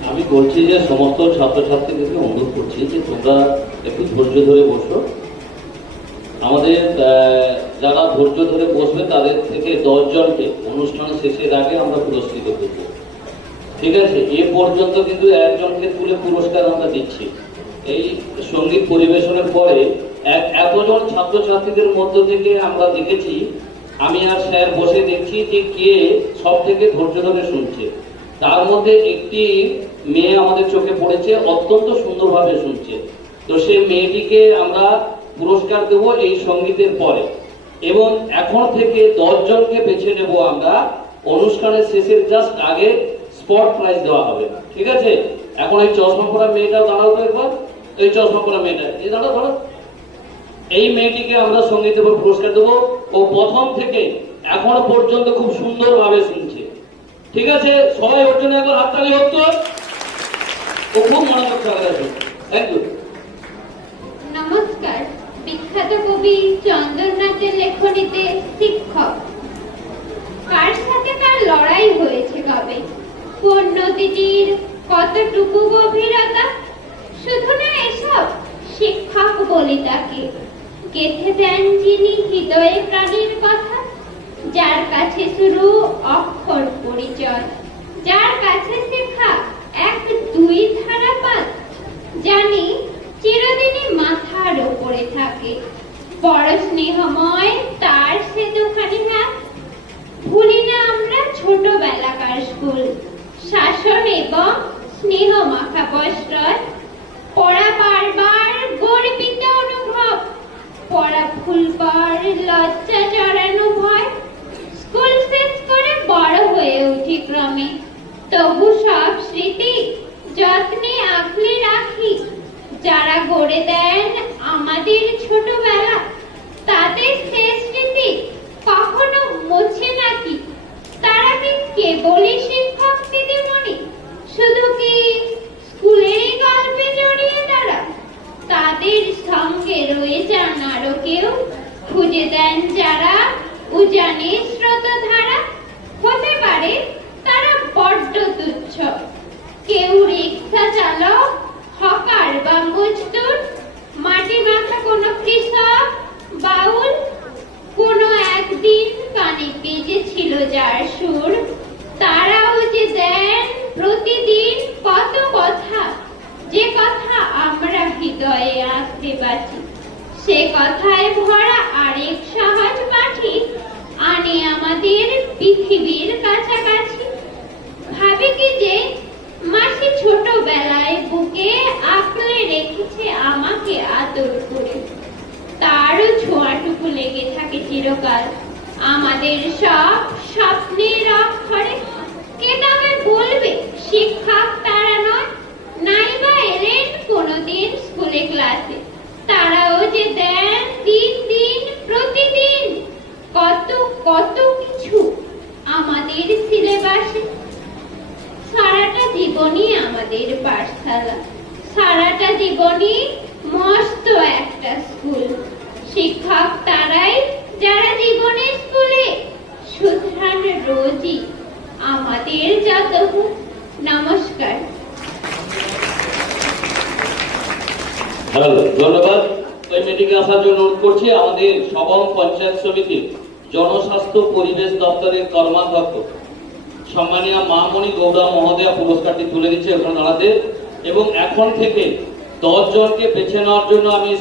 আমি বলছি যে সমস্ত ছাত্রছাত্রীদেরকে অনুরোধ করছি যে তোমরা একটু ধৈর্য ধরে বসো। আমাদের যারা ধৈর্য ধরে বসবে তাদের থেকে 10 জনকে অনুষ্ঠান শেষের আগে আমরা পুরস্কৃত করব। ঠিক আছে, এ পর্যন্ত কিন্তু একজনকে তুলে পুরস্কার আমরা দিচ্ছি। এই সঙ্গীত পরিবেশনের পরে এতজন ছাত্রছাত্রীদের মধ্য থেকে আমরা দেখেছি, আমি আর স্যার বসে দেখছি যে কে সব থেকে ধৈর্য ধরে শুনছে। তার মধ্যে একটি মেয়ে আমাদের চোখে পড়েছে, অত্যন্ত সুন্দরভাবে শুনছে। তো সেই মেয়েটিকে আমরা পুরস্কার দেব এই সঙ্গীতের পরে, এবং এখন থেকে 10 জনকে বেছে নেব আমরা। অনুষ্ঠানের শেষের জাস্ট আগে স্পট প্রাইজ দেওয়া হবে, ঠিক আছে? এখন এই চশমা পরা মেয়েটা দাঁড়াও তো একবার, এই চশমা পরা মেয়েটা এই দাঁড়াও ধরো। এই মেয়েটিকে আমরা সঙ্গীতের উপর পুরস্কার দেবো। ও প্রথম থেকে এখনো পর্যন্ত খুব সুন্দরভাবে শুনছে, ঠিক আছে? সবাই ওর জন্য একবার হাততালি হোক তো। ও খুব মনোযোগ সহকারে শুনছে। Thank you. নমস্কার। বিখ্যাত কবি চন্দরনাথের লেখনীতে শিক্ষক। কার সাথে কার লড়াই হয়েছে কবে, কোন নদীটির কতটুকু গভীরতা, শুধু না এসব শিক্ষক বলি তাকে, গেঁথে দেন যিনি হৃদয়ে প্রাণীর কথা, যার কাছে শুরু অক্ষর পরিচয়, যার কাছে শেখা 1-2 ধারা পাত, জানি চিরদিনই মাথার উপরে থাকে, বড় স্নেহময় তার সে দুখানি হাত। ভুলি না আমরা ছোটবেলাকার স্কুল, শাসন এবং স্নেহ মাখা প্রশ্রয়, পড়া বারবার গর্বিত অনুভব, পড়া ভুলবার লজ্জা জড়ানো ভয়। স্কুল শেষ করে বড় হয়ে উঠি ক্রমে, তবু সব স্মৃতি যত্নে আঁকলে রাখি। যারা গড়ে দেন আমাদের ছোটবেলা, তাদের শেষ স্মৃতি কখনো মোছে নাকি? তারা কি কেবলই শিক্ষক দিদিমণি, শুধু কি স্কুলেরই গল্পে জড়িয়ে তারা? তাদের সঙ্গে রয়ে যান আরো কেউ, খুঁজে দেন যারা উজানে স্রোতধারা। হতে পারে তারা বড্ড তুচ্ছ, কেউ রিক্সা চালক, হকার বা মজদুর, মাটি মাখা কোনো কৃষক, বাউল। কোনো একদিন কানে বেজেছিল যার সুর, তারাও যে দেন প্রতিদিন কত কথা, যে কথা আমরা হৃদয়ে আঁকতে বাঁচি। সে কথায় ভরা আরেক সহজ পাখি আনে আমাদের পৃথিবীর কাছাকাছি। ভাবে কি যে মাসি ছোটবেলায় বুকে আঁকলে রেখেছে আমাকে আদর করে, তারও ছোঁয়াটুকু লেগে থাকে চিরকাল আমাদের সব স্বপ্নের অক্ষরে। কে তবে বলবে শিক্ষক তারা নয়, নাইবা এলেন কোনোদিন স্কুলে ক্লাসে, তারাও যে দেন দিন দিন প্রতিদিন কত কত কিছু আমাদের সিলেবাসে। সারাটা জীবনই আমাদের পাঠশালা, সারাটা জীবনই মস্ত একটা স্কুল। শিক্ষক তারাই যারা জীবনের স্কুলে শুধরান রোজই আমাদের যত। নমস্কার। ধন্যবাদ। ওই মেয়েটিকে আসার জন্য অনুরোধ করছি। আমাদের সবং পঞ্চায়েত সমিতির জনস্বাস্থ্য পরিবেশ দপ্তরের কর্মাধ্যক্ষ সম্মানীয় মামনি গৌড়া মহোদয়া পুরস্কারটি তুলে দিচ্ছে ওখানে দাঁড়াতে। এবং এখন থেকে 10 জনকে বেছে নেওয়ার জন্য আমি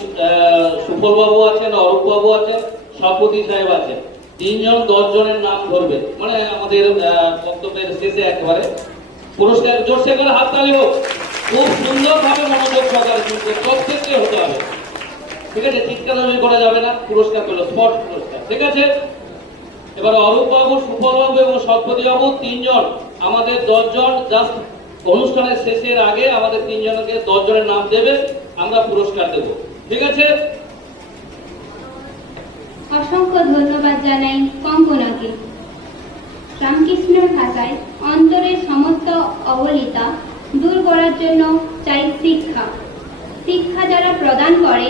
সুফল বাবু আছেন, অরূপ বাবু আছেন, সভাপতি সাহেব আছেন, 3 জন 10 জনের নাম ধরবে, মানে আমাদের বক্তব্যের শেষে একেবারে পুরস্কার। জোরসে করে হাততালি হোক। খুব সুন্দরভাবে মনোযোগ সহকারে শুনতে প্রত্যেককে হতে হবে, ঠিক আছে? চিৎকার করা যাবে না। পুরস্কার পেল স্পট পুরস্কার, ঠিক আছে? এবার অরূপ বাবু, সুফল বাবু এবং সৎপতি বাবু 3 জন, আমাদের 10 জন জাস্ট অনুষ্ঠানের শেষের আগে আমাদের 3 জনকে 10 জনের নাম দেবে, আমরা পুরস্কার দেব, ঠিক আছে? অসংখ্য ধন্যবাদ জানাই কঙ্কনাকে। রামকৃষ্ণের ভাষায় অন্তরের সমস্ত অবলিতা দূর করার জন্য চাই শিক্ষা। শিক্ষা যারা প্রদান করে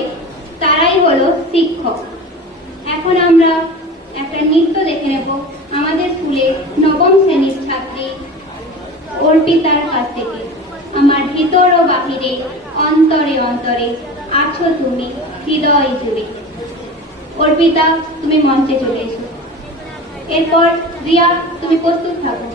তারাই হলো শিক্ষক। এখন আমরা একটা নৃত্য দেখে নেব আমাদের স্কুলের 9ম শ্রেণীর ছাত্রী অর্পিতার কাছ থেকে। আমার ভিতর ও বাহিরে, অন্তরে অন্তরে আছো তুমি হৃদয় জুড়ে। অর্পিতা, তুমি মঞ্চে চলে এসো। এরপর রিয়া, তুমি প্রস্তুত থাকো।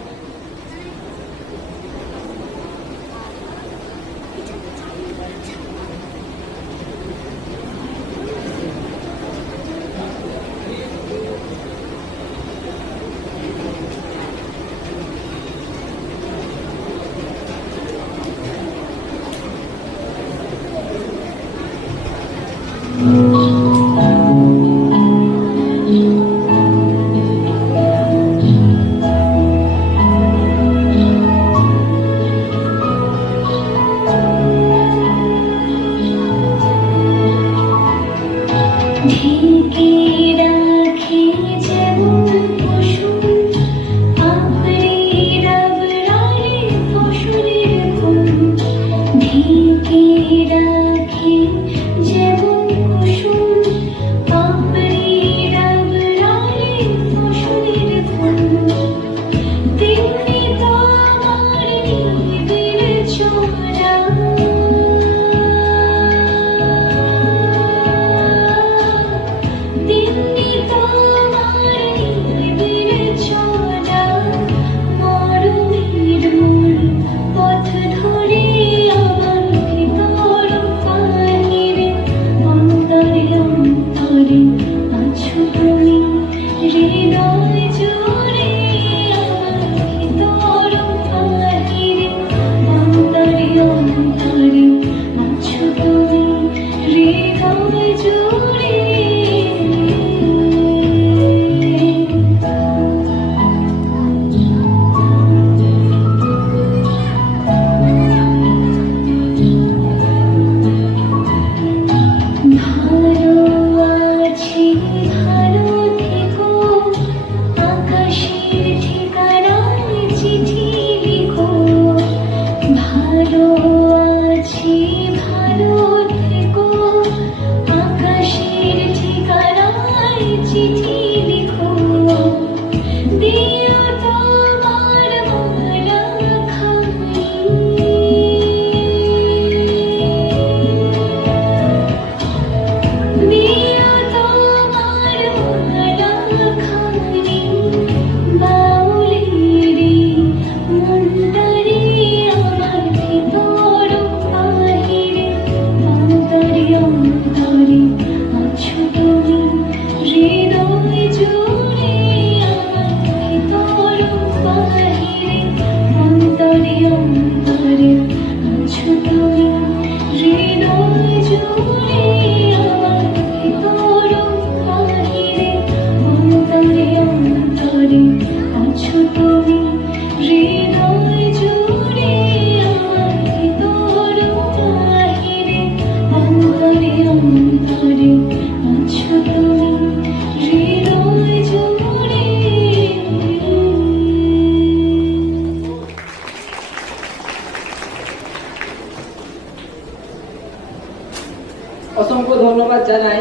অসংখ্য ধন্যবাদ জানাই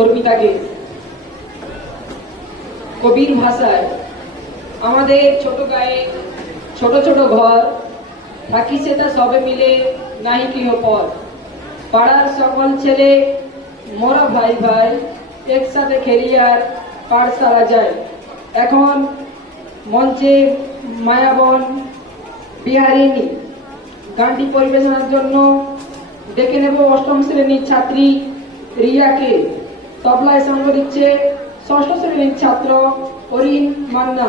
অর্পিতাকে। কবির ভাষায় আমাদের ছোট গায়ে ছোট ছোট ঘর, থাকি সেটা সবে মিলে নাহি কেহ পর। পাড়ার সকল ছেলে মোরা ভাই ভাই, একসাথে খেলিয়ার পাঠশালা যায়। এখন মঞ্চে মায়াবন বিহারিণী গানটি পরিবেশনার জন্য ডেকে নেব 8ম শ্রেণীর ছাত্রী রিয়াকে। তবলায় সঙ্গ দিচ্ছে ষষ্ঠ শ্রেণীর ছাত্র অরিন মান্না।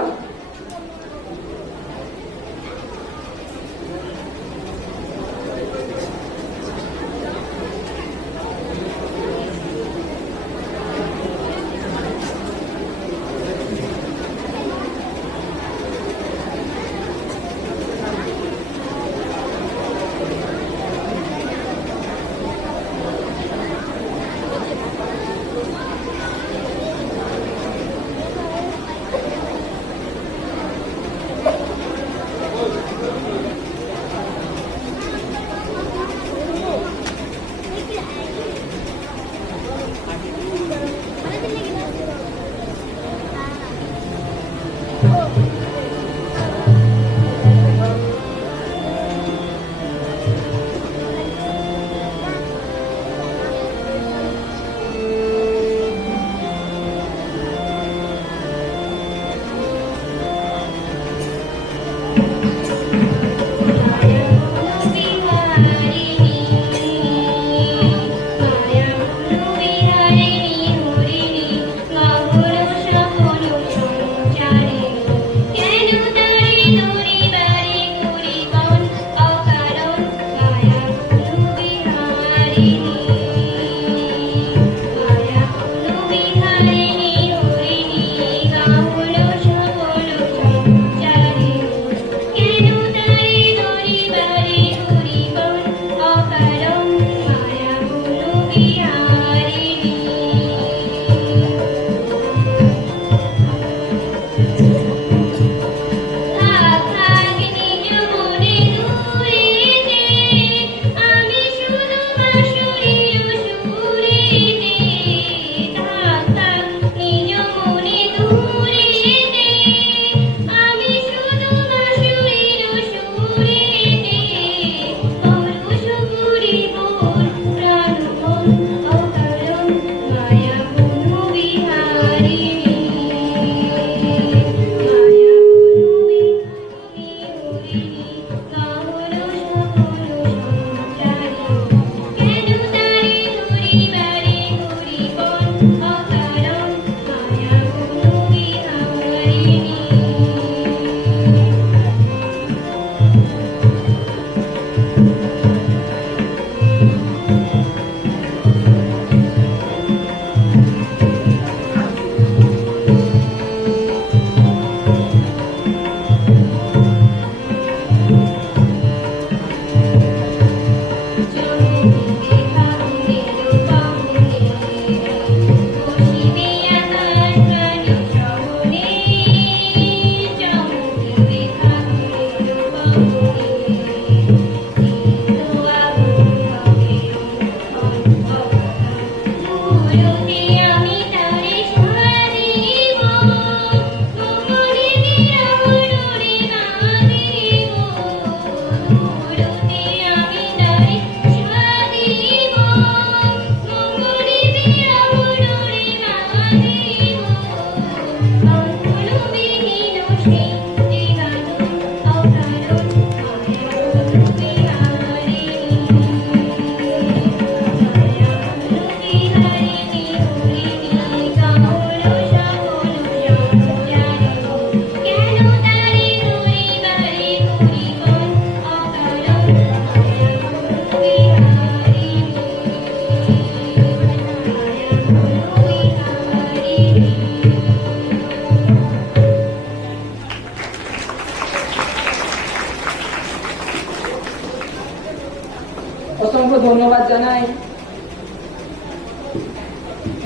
অসংখ্য ধন্যবাদ জানাই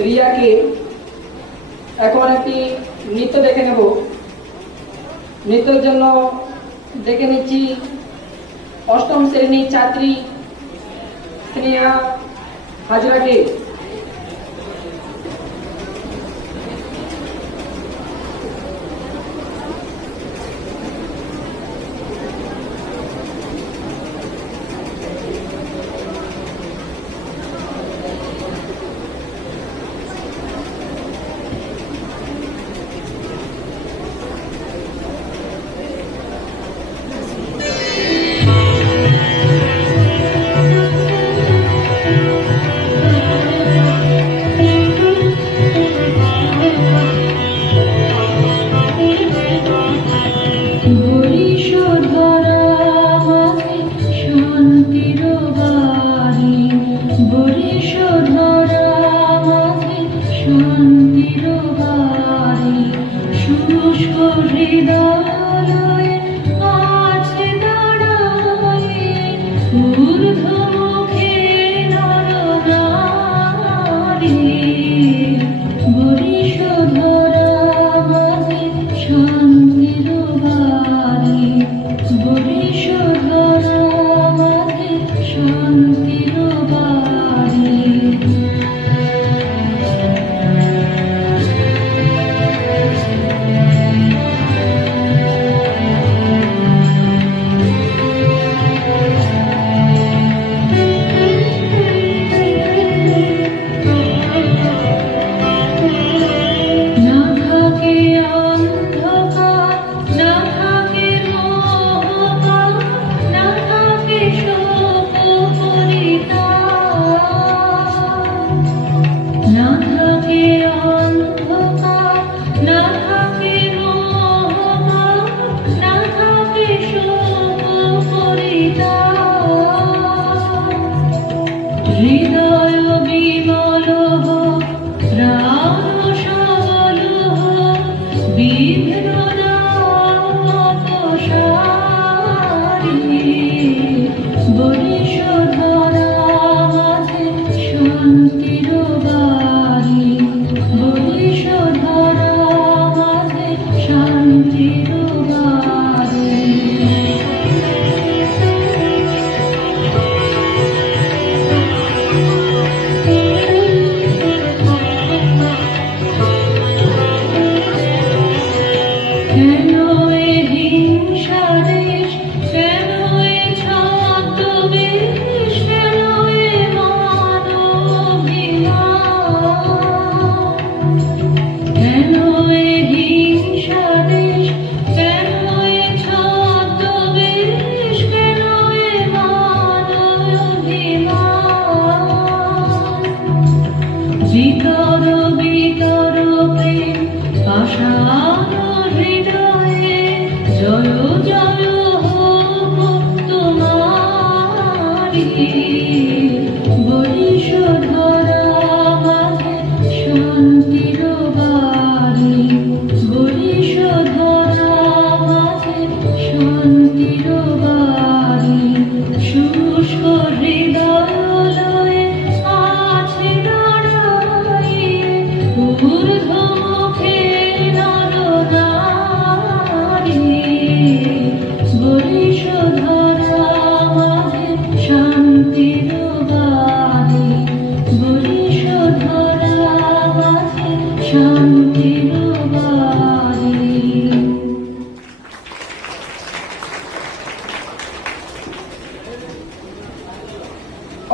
রিয়াকে। এখন একটি নৃত্য দেখে নেব। নৃত্যের জন্য ডেকে নিচ্ছি অষ্টম শ্রেণীর ছাত্রী স্নেহা হাজরাকে। Thank you.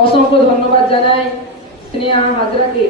অসংখ্য ধন্যবাদ জানাই স্নেহা হাজরাকে।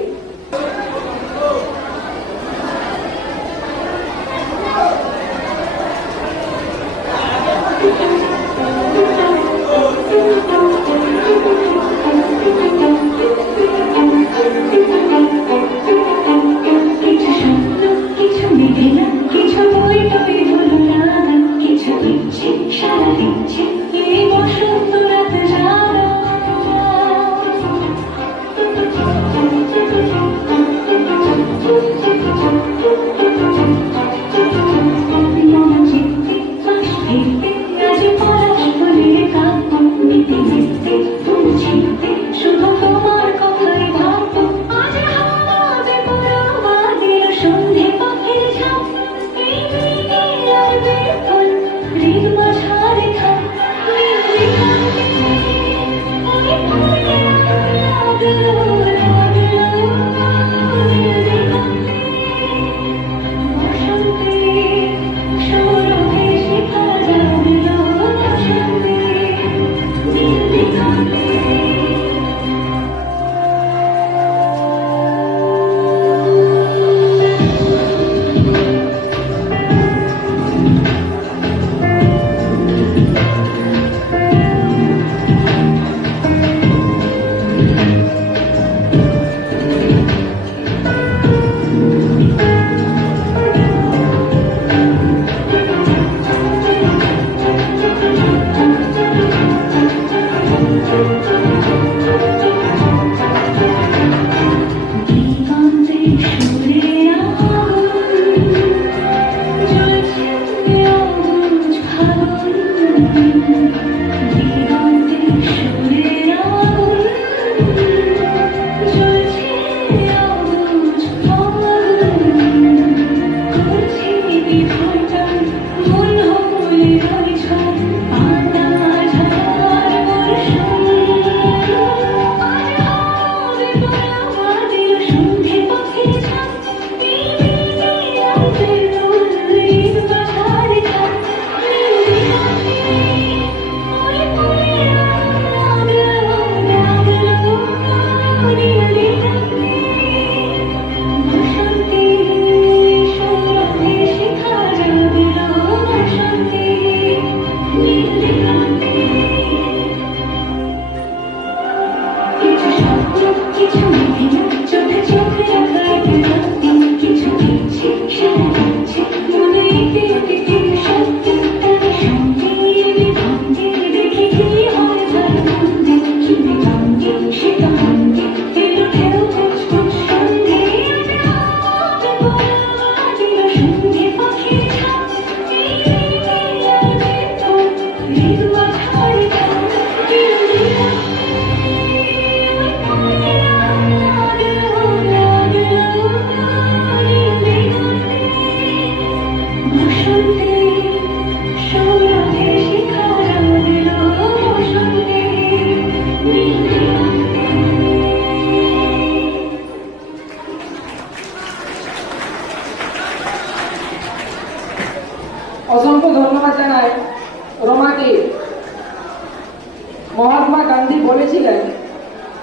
She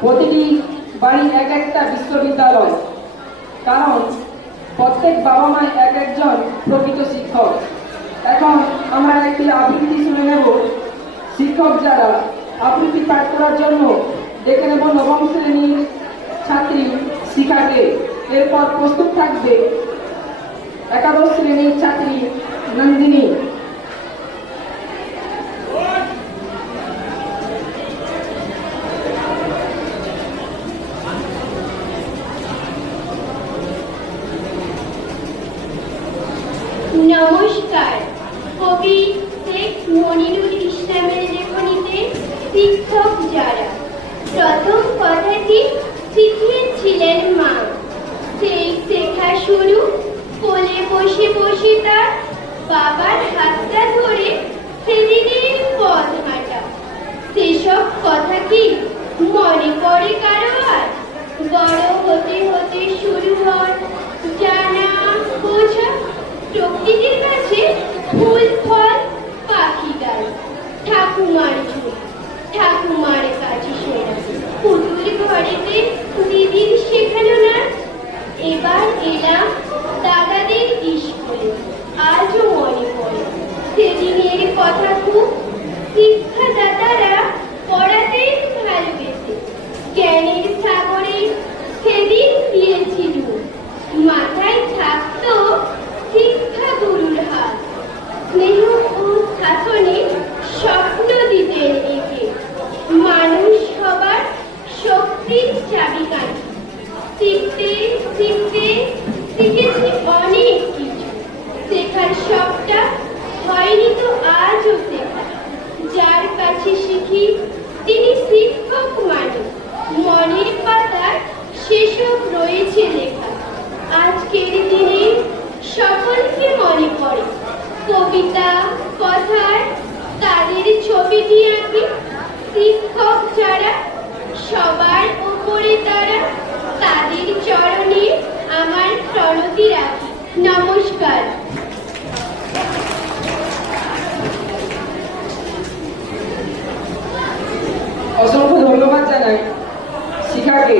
প্রতিটি বাড়ি এক একটা বিশ্ববিদ্যালয়, কারণ প্রত্যেক বাবা মা এক একজন প্রকৃত শিক্ষক। এখন আমরা একটি আবৃত্তি শুনে নেব। শিক্ষক যারা আবৃত্তি পাঠ করার জন্য ডেকে নেব নবম শ্রেণীর ছাত্রী শিখাকে। এরপর প্রস্তুত থাকবে একাদশ শ্রেণীর ছাত্রী নন্দিনী। নমস্কার। কবি শেখ মনিরুল ইসলামের লেখনীতে শিক্ষক যারা। প্রথম কথাটি শিখিয়েছিলেন মা, সেই শেখা শুরু কোলে বসে বসে তার বাবার হাতটা ধরে সেদিনের পথ হাঁটা। সেসব কথা কি মনে পড়ে কারো আর? বড় হতে হতে শুরু হয় জানা বোঝা প্রকৃতির কাছে ফুল ফল পাখি ডাল, ঠাকুমার ঝুল, ঠাকুমার কাছে শোনা পুতুল ঘরেতে দিদির শেখানো নাচ। এবার এলাম দাদাদের স্কুলে, আজও মনে পড়ে সেদিনের কথা খুব। শিক্ষাদাতারা পড়াতেন ভালোবেসে, জ্ঞানের সাগরে সেদিন দিয়েছিল। মাথায় থাকতো শিক্ষা গুরুর হাত, স্নেহ ও শাসনে স্বপ্ন দিতেন একে। মানুষ হবার শক্তির চাবিকাঠি। শিখতে শিখতে শিখেছি অনেক কিছু, শেখার সবটা হয়নি তো আজও শেখা। যার কাছে শিখি তিনি শিক্ষক মানুষ, মনের পাতার সেসব রয়েছে লেখা। আজকের দিনে সকলকে মনে পড়ে কবিতা কথার, তাদের ছবিটি আঁকি। শিক্ষক যারা সবার উপরে তারা, তাদের চরণে আমার প্রণতি রাখি। নমস্কার। অসংখ্য ধন্যবাদ জানাই শিখাকে।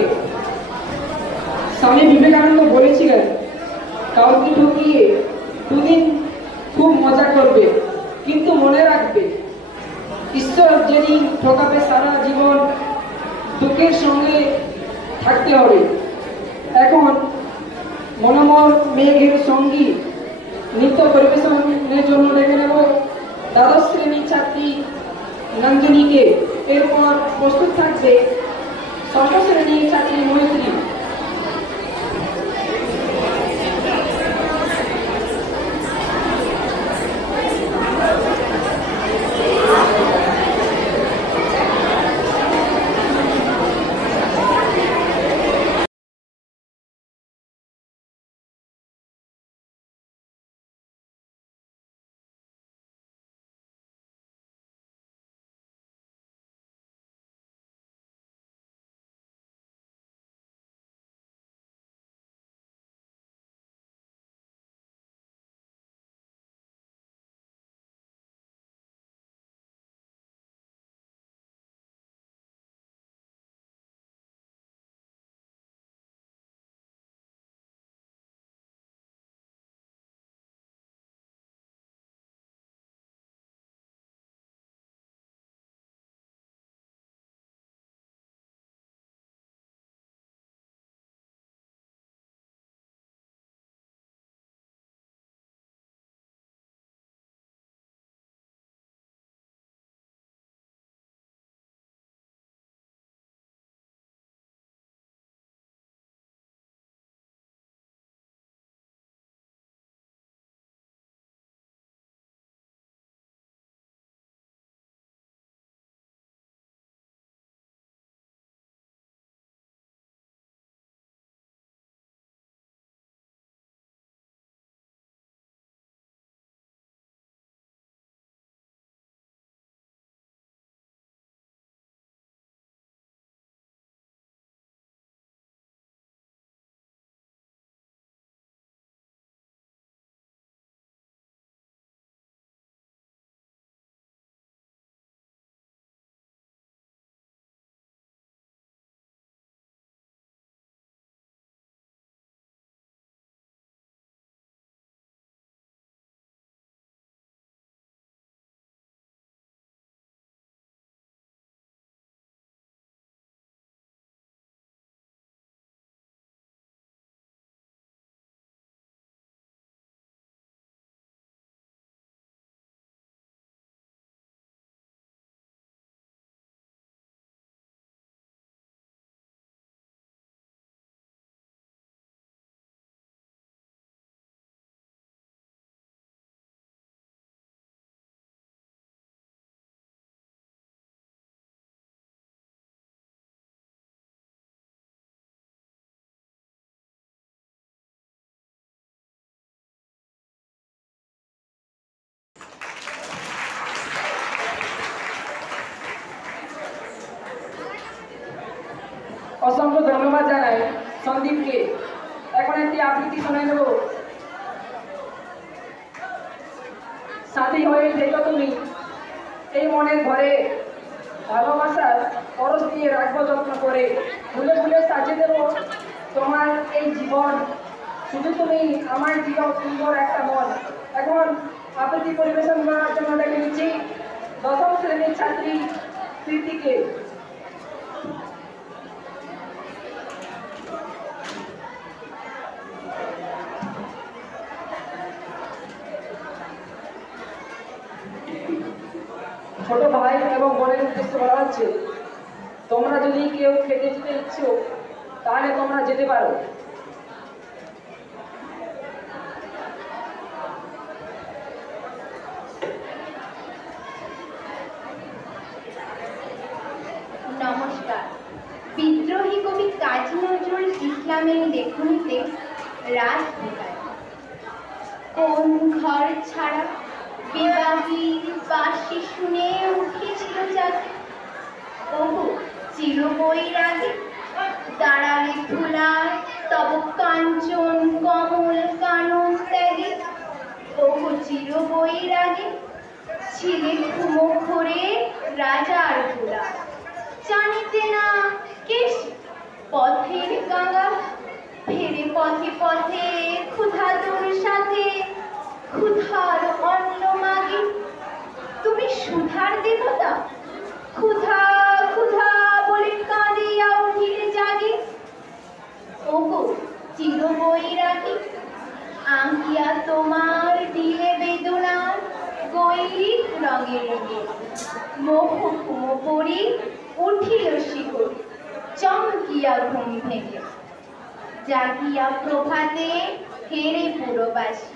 স্বামী বিবেকানন্দ বলেছিলেন, কাউকে ঠকিয়ে দুদিন খুব মজা করবে, কিন্তু মনে রাখবে ঈশ্বর যেদিন ঠকাবে সারা জীবন দুঃখের সঙ্গে থাকতে হবে। এখন মনোমর মেঘের সঙ্গী নৃত্য পরিবেশনের জন্য ডেকে নেব দ্বাদশ শ্রেণীর ছাত্রী নন্দিনীকে। এরপর প্রস্তুত থাকবে ষষ্ঠ শ্রেণীর ছাত্রী মৈত্রী। অসংখ্য ধন্যবাদ জানাই সন্দীপকে। এখন একটি আবৃত্তি শোনাই দেব। সাথী হয়ে থেকো তুমি এই মনের ঘরে, ভালোবাসার পরশ দিয়ে রাখবো যত্ন করে, ফুলে ফুলে সাজিয়ে দেবো তোমার এই জীবন, শুধু তুমি আমার জীবন সুন্দর একটা মন। এখন আবৃত্তি পরিবেশন করার জন্য ডেকে নিচ্ছি দশম শ্রেণীর ছাত্রী প্রীতিকে। ছোট ভাই এবং বোনের উদ্দেশ্যে বলা হচ্ছে, তোমরা যদি কেউ খেতে যেতে ইচ্ছুক তাহলে তোমরা যেতে পারো। নমস্কার। বিদ্রোহী কবি কাজী নজরুল ইসলামের লেখনীতে রাত বিকাল। কোন ঘর ছাড়া বিবাহীর বাঁশি শুনে উঠেছিল জাগে, ওহো চির বৈরাগে দাঁড়ালে ধুলায় তব কাঞ্চন কমল কানন ত্যাগে, ওহো চির বৈরাগে ছিলে ঘুমোঘরে রাজার ধুলা, জানিতে না কেশ পথের গাঙা, ফেরে পথে পথে ক্ষুধা তোর সাথে ক্ষুধার অন্ন মাগে, তুমি সুধার দেবতা ক্ষুধা ক্ষুধা বলে কাঁদিয়া উঠিলে জাগে, ওগো চির বৈরাগী আঁকিয়া তোমার দিলে বেদনার গৈরিক রঙের মোহ ঘুম পড়ি উঠিল শিখর চমকিয়া ঘুম ভেঙে, জাগিয়া প্রভাতে ফেরে পুরবাসী,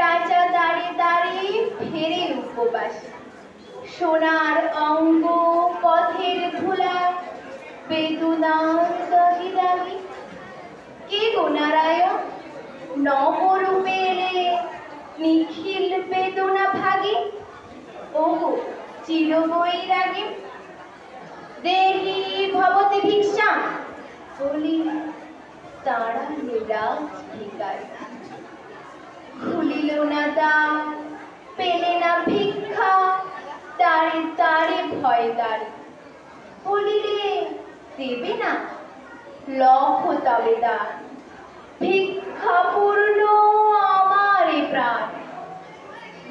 রাজা দাঁড়ে দাঁড়ে ফেরে উপবাসী, সোনার অঙ্গ পথের ধুলায় বেদনার দাগি দাগি, কে গো নারায়ণ নবরূপে এলে নিখিল বেদনা ভাগে, ওগো চির বৈরাগে দেহি ভবতে ভিক্ষা বলি দাঁড়ালে রাজ ভিখারি, খুলিল না দ্বার পেলে না ভিক্ষা তারে তারে ভয় দাঁড়ে, বলিলে দেবে না লক্ষ তবে দান, ভিক্ষা পূর্ণ আমারে প্রাণ,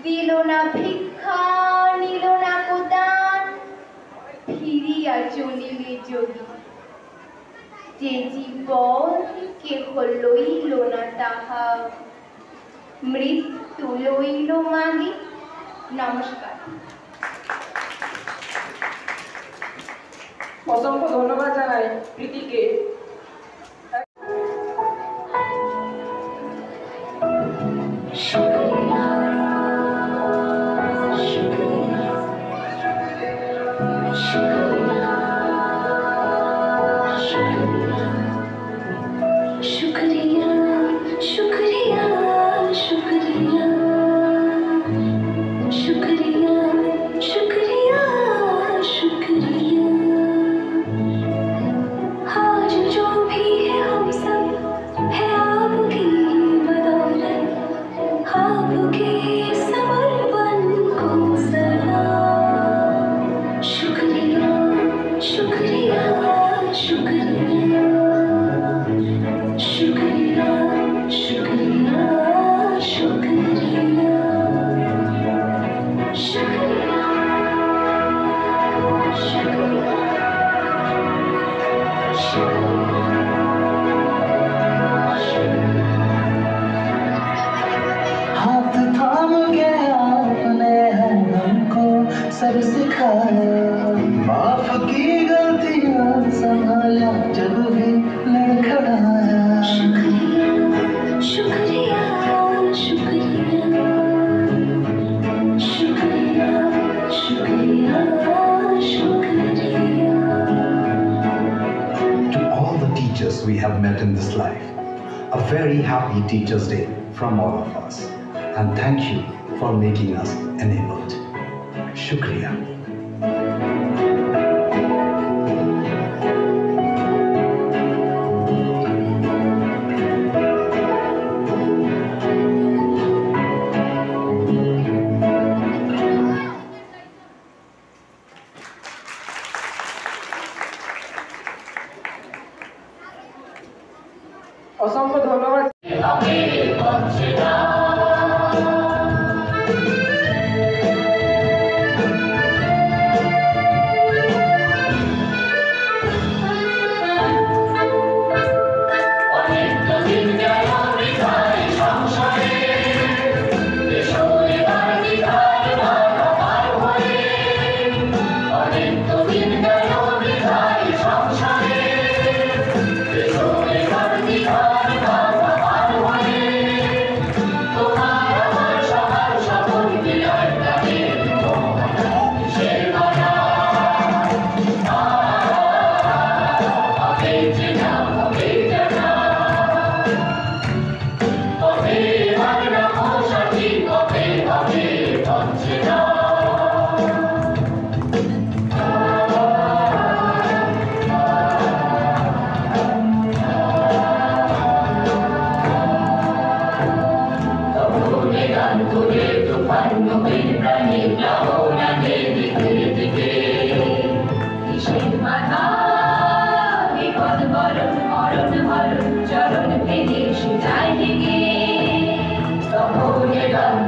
দিল না ভিক্ষা নিল না কোদান, ফিরিয়া চলিলে যোগী যে জীবন কেহ লইল না তাহা মৃত্যু লইল মাগে। নমস্কার। অসংখ্য ধন্যবাদ জানাই প্রীতিকে। सब सिखाया, माफ की गलतियां संभाला जब भी लड़खड़ाया। शुक्रिया शुक्रिया शुक्रिया शुक्रिया शुक्रिया शुक्रिया। To all the teachers we have met in this life, a very happy Teachers' Day from all of us, and thank you for making us enabled. Shukriya. অসংখ্য ধন্যবাদ। চরণ পেলে সে যায় দিকে তখন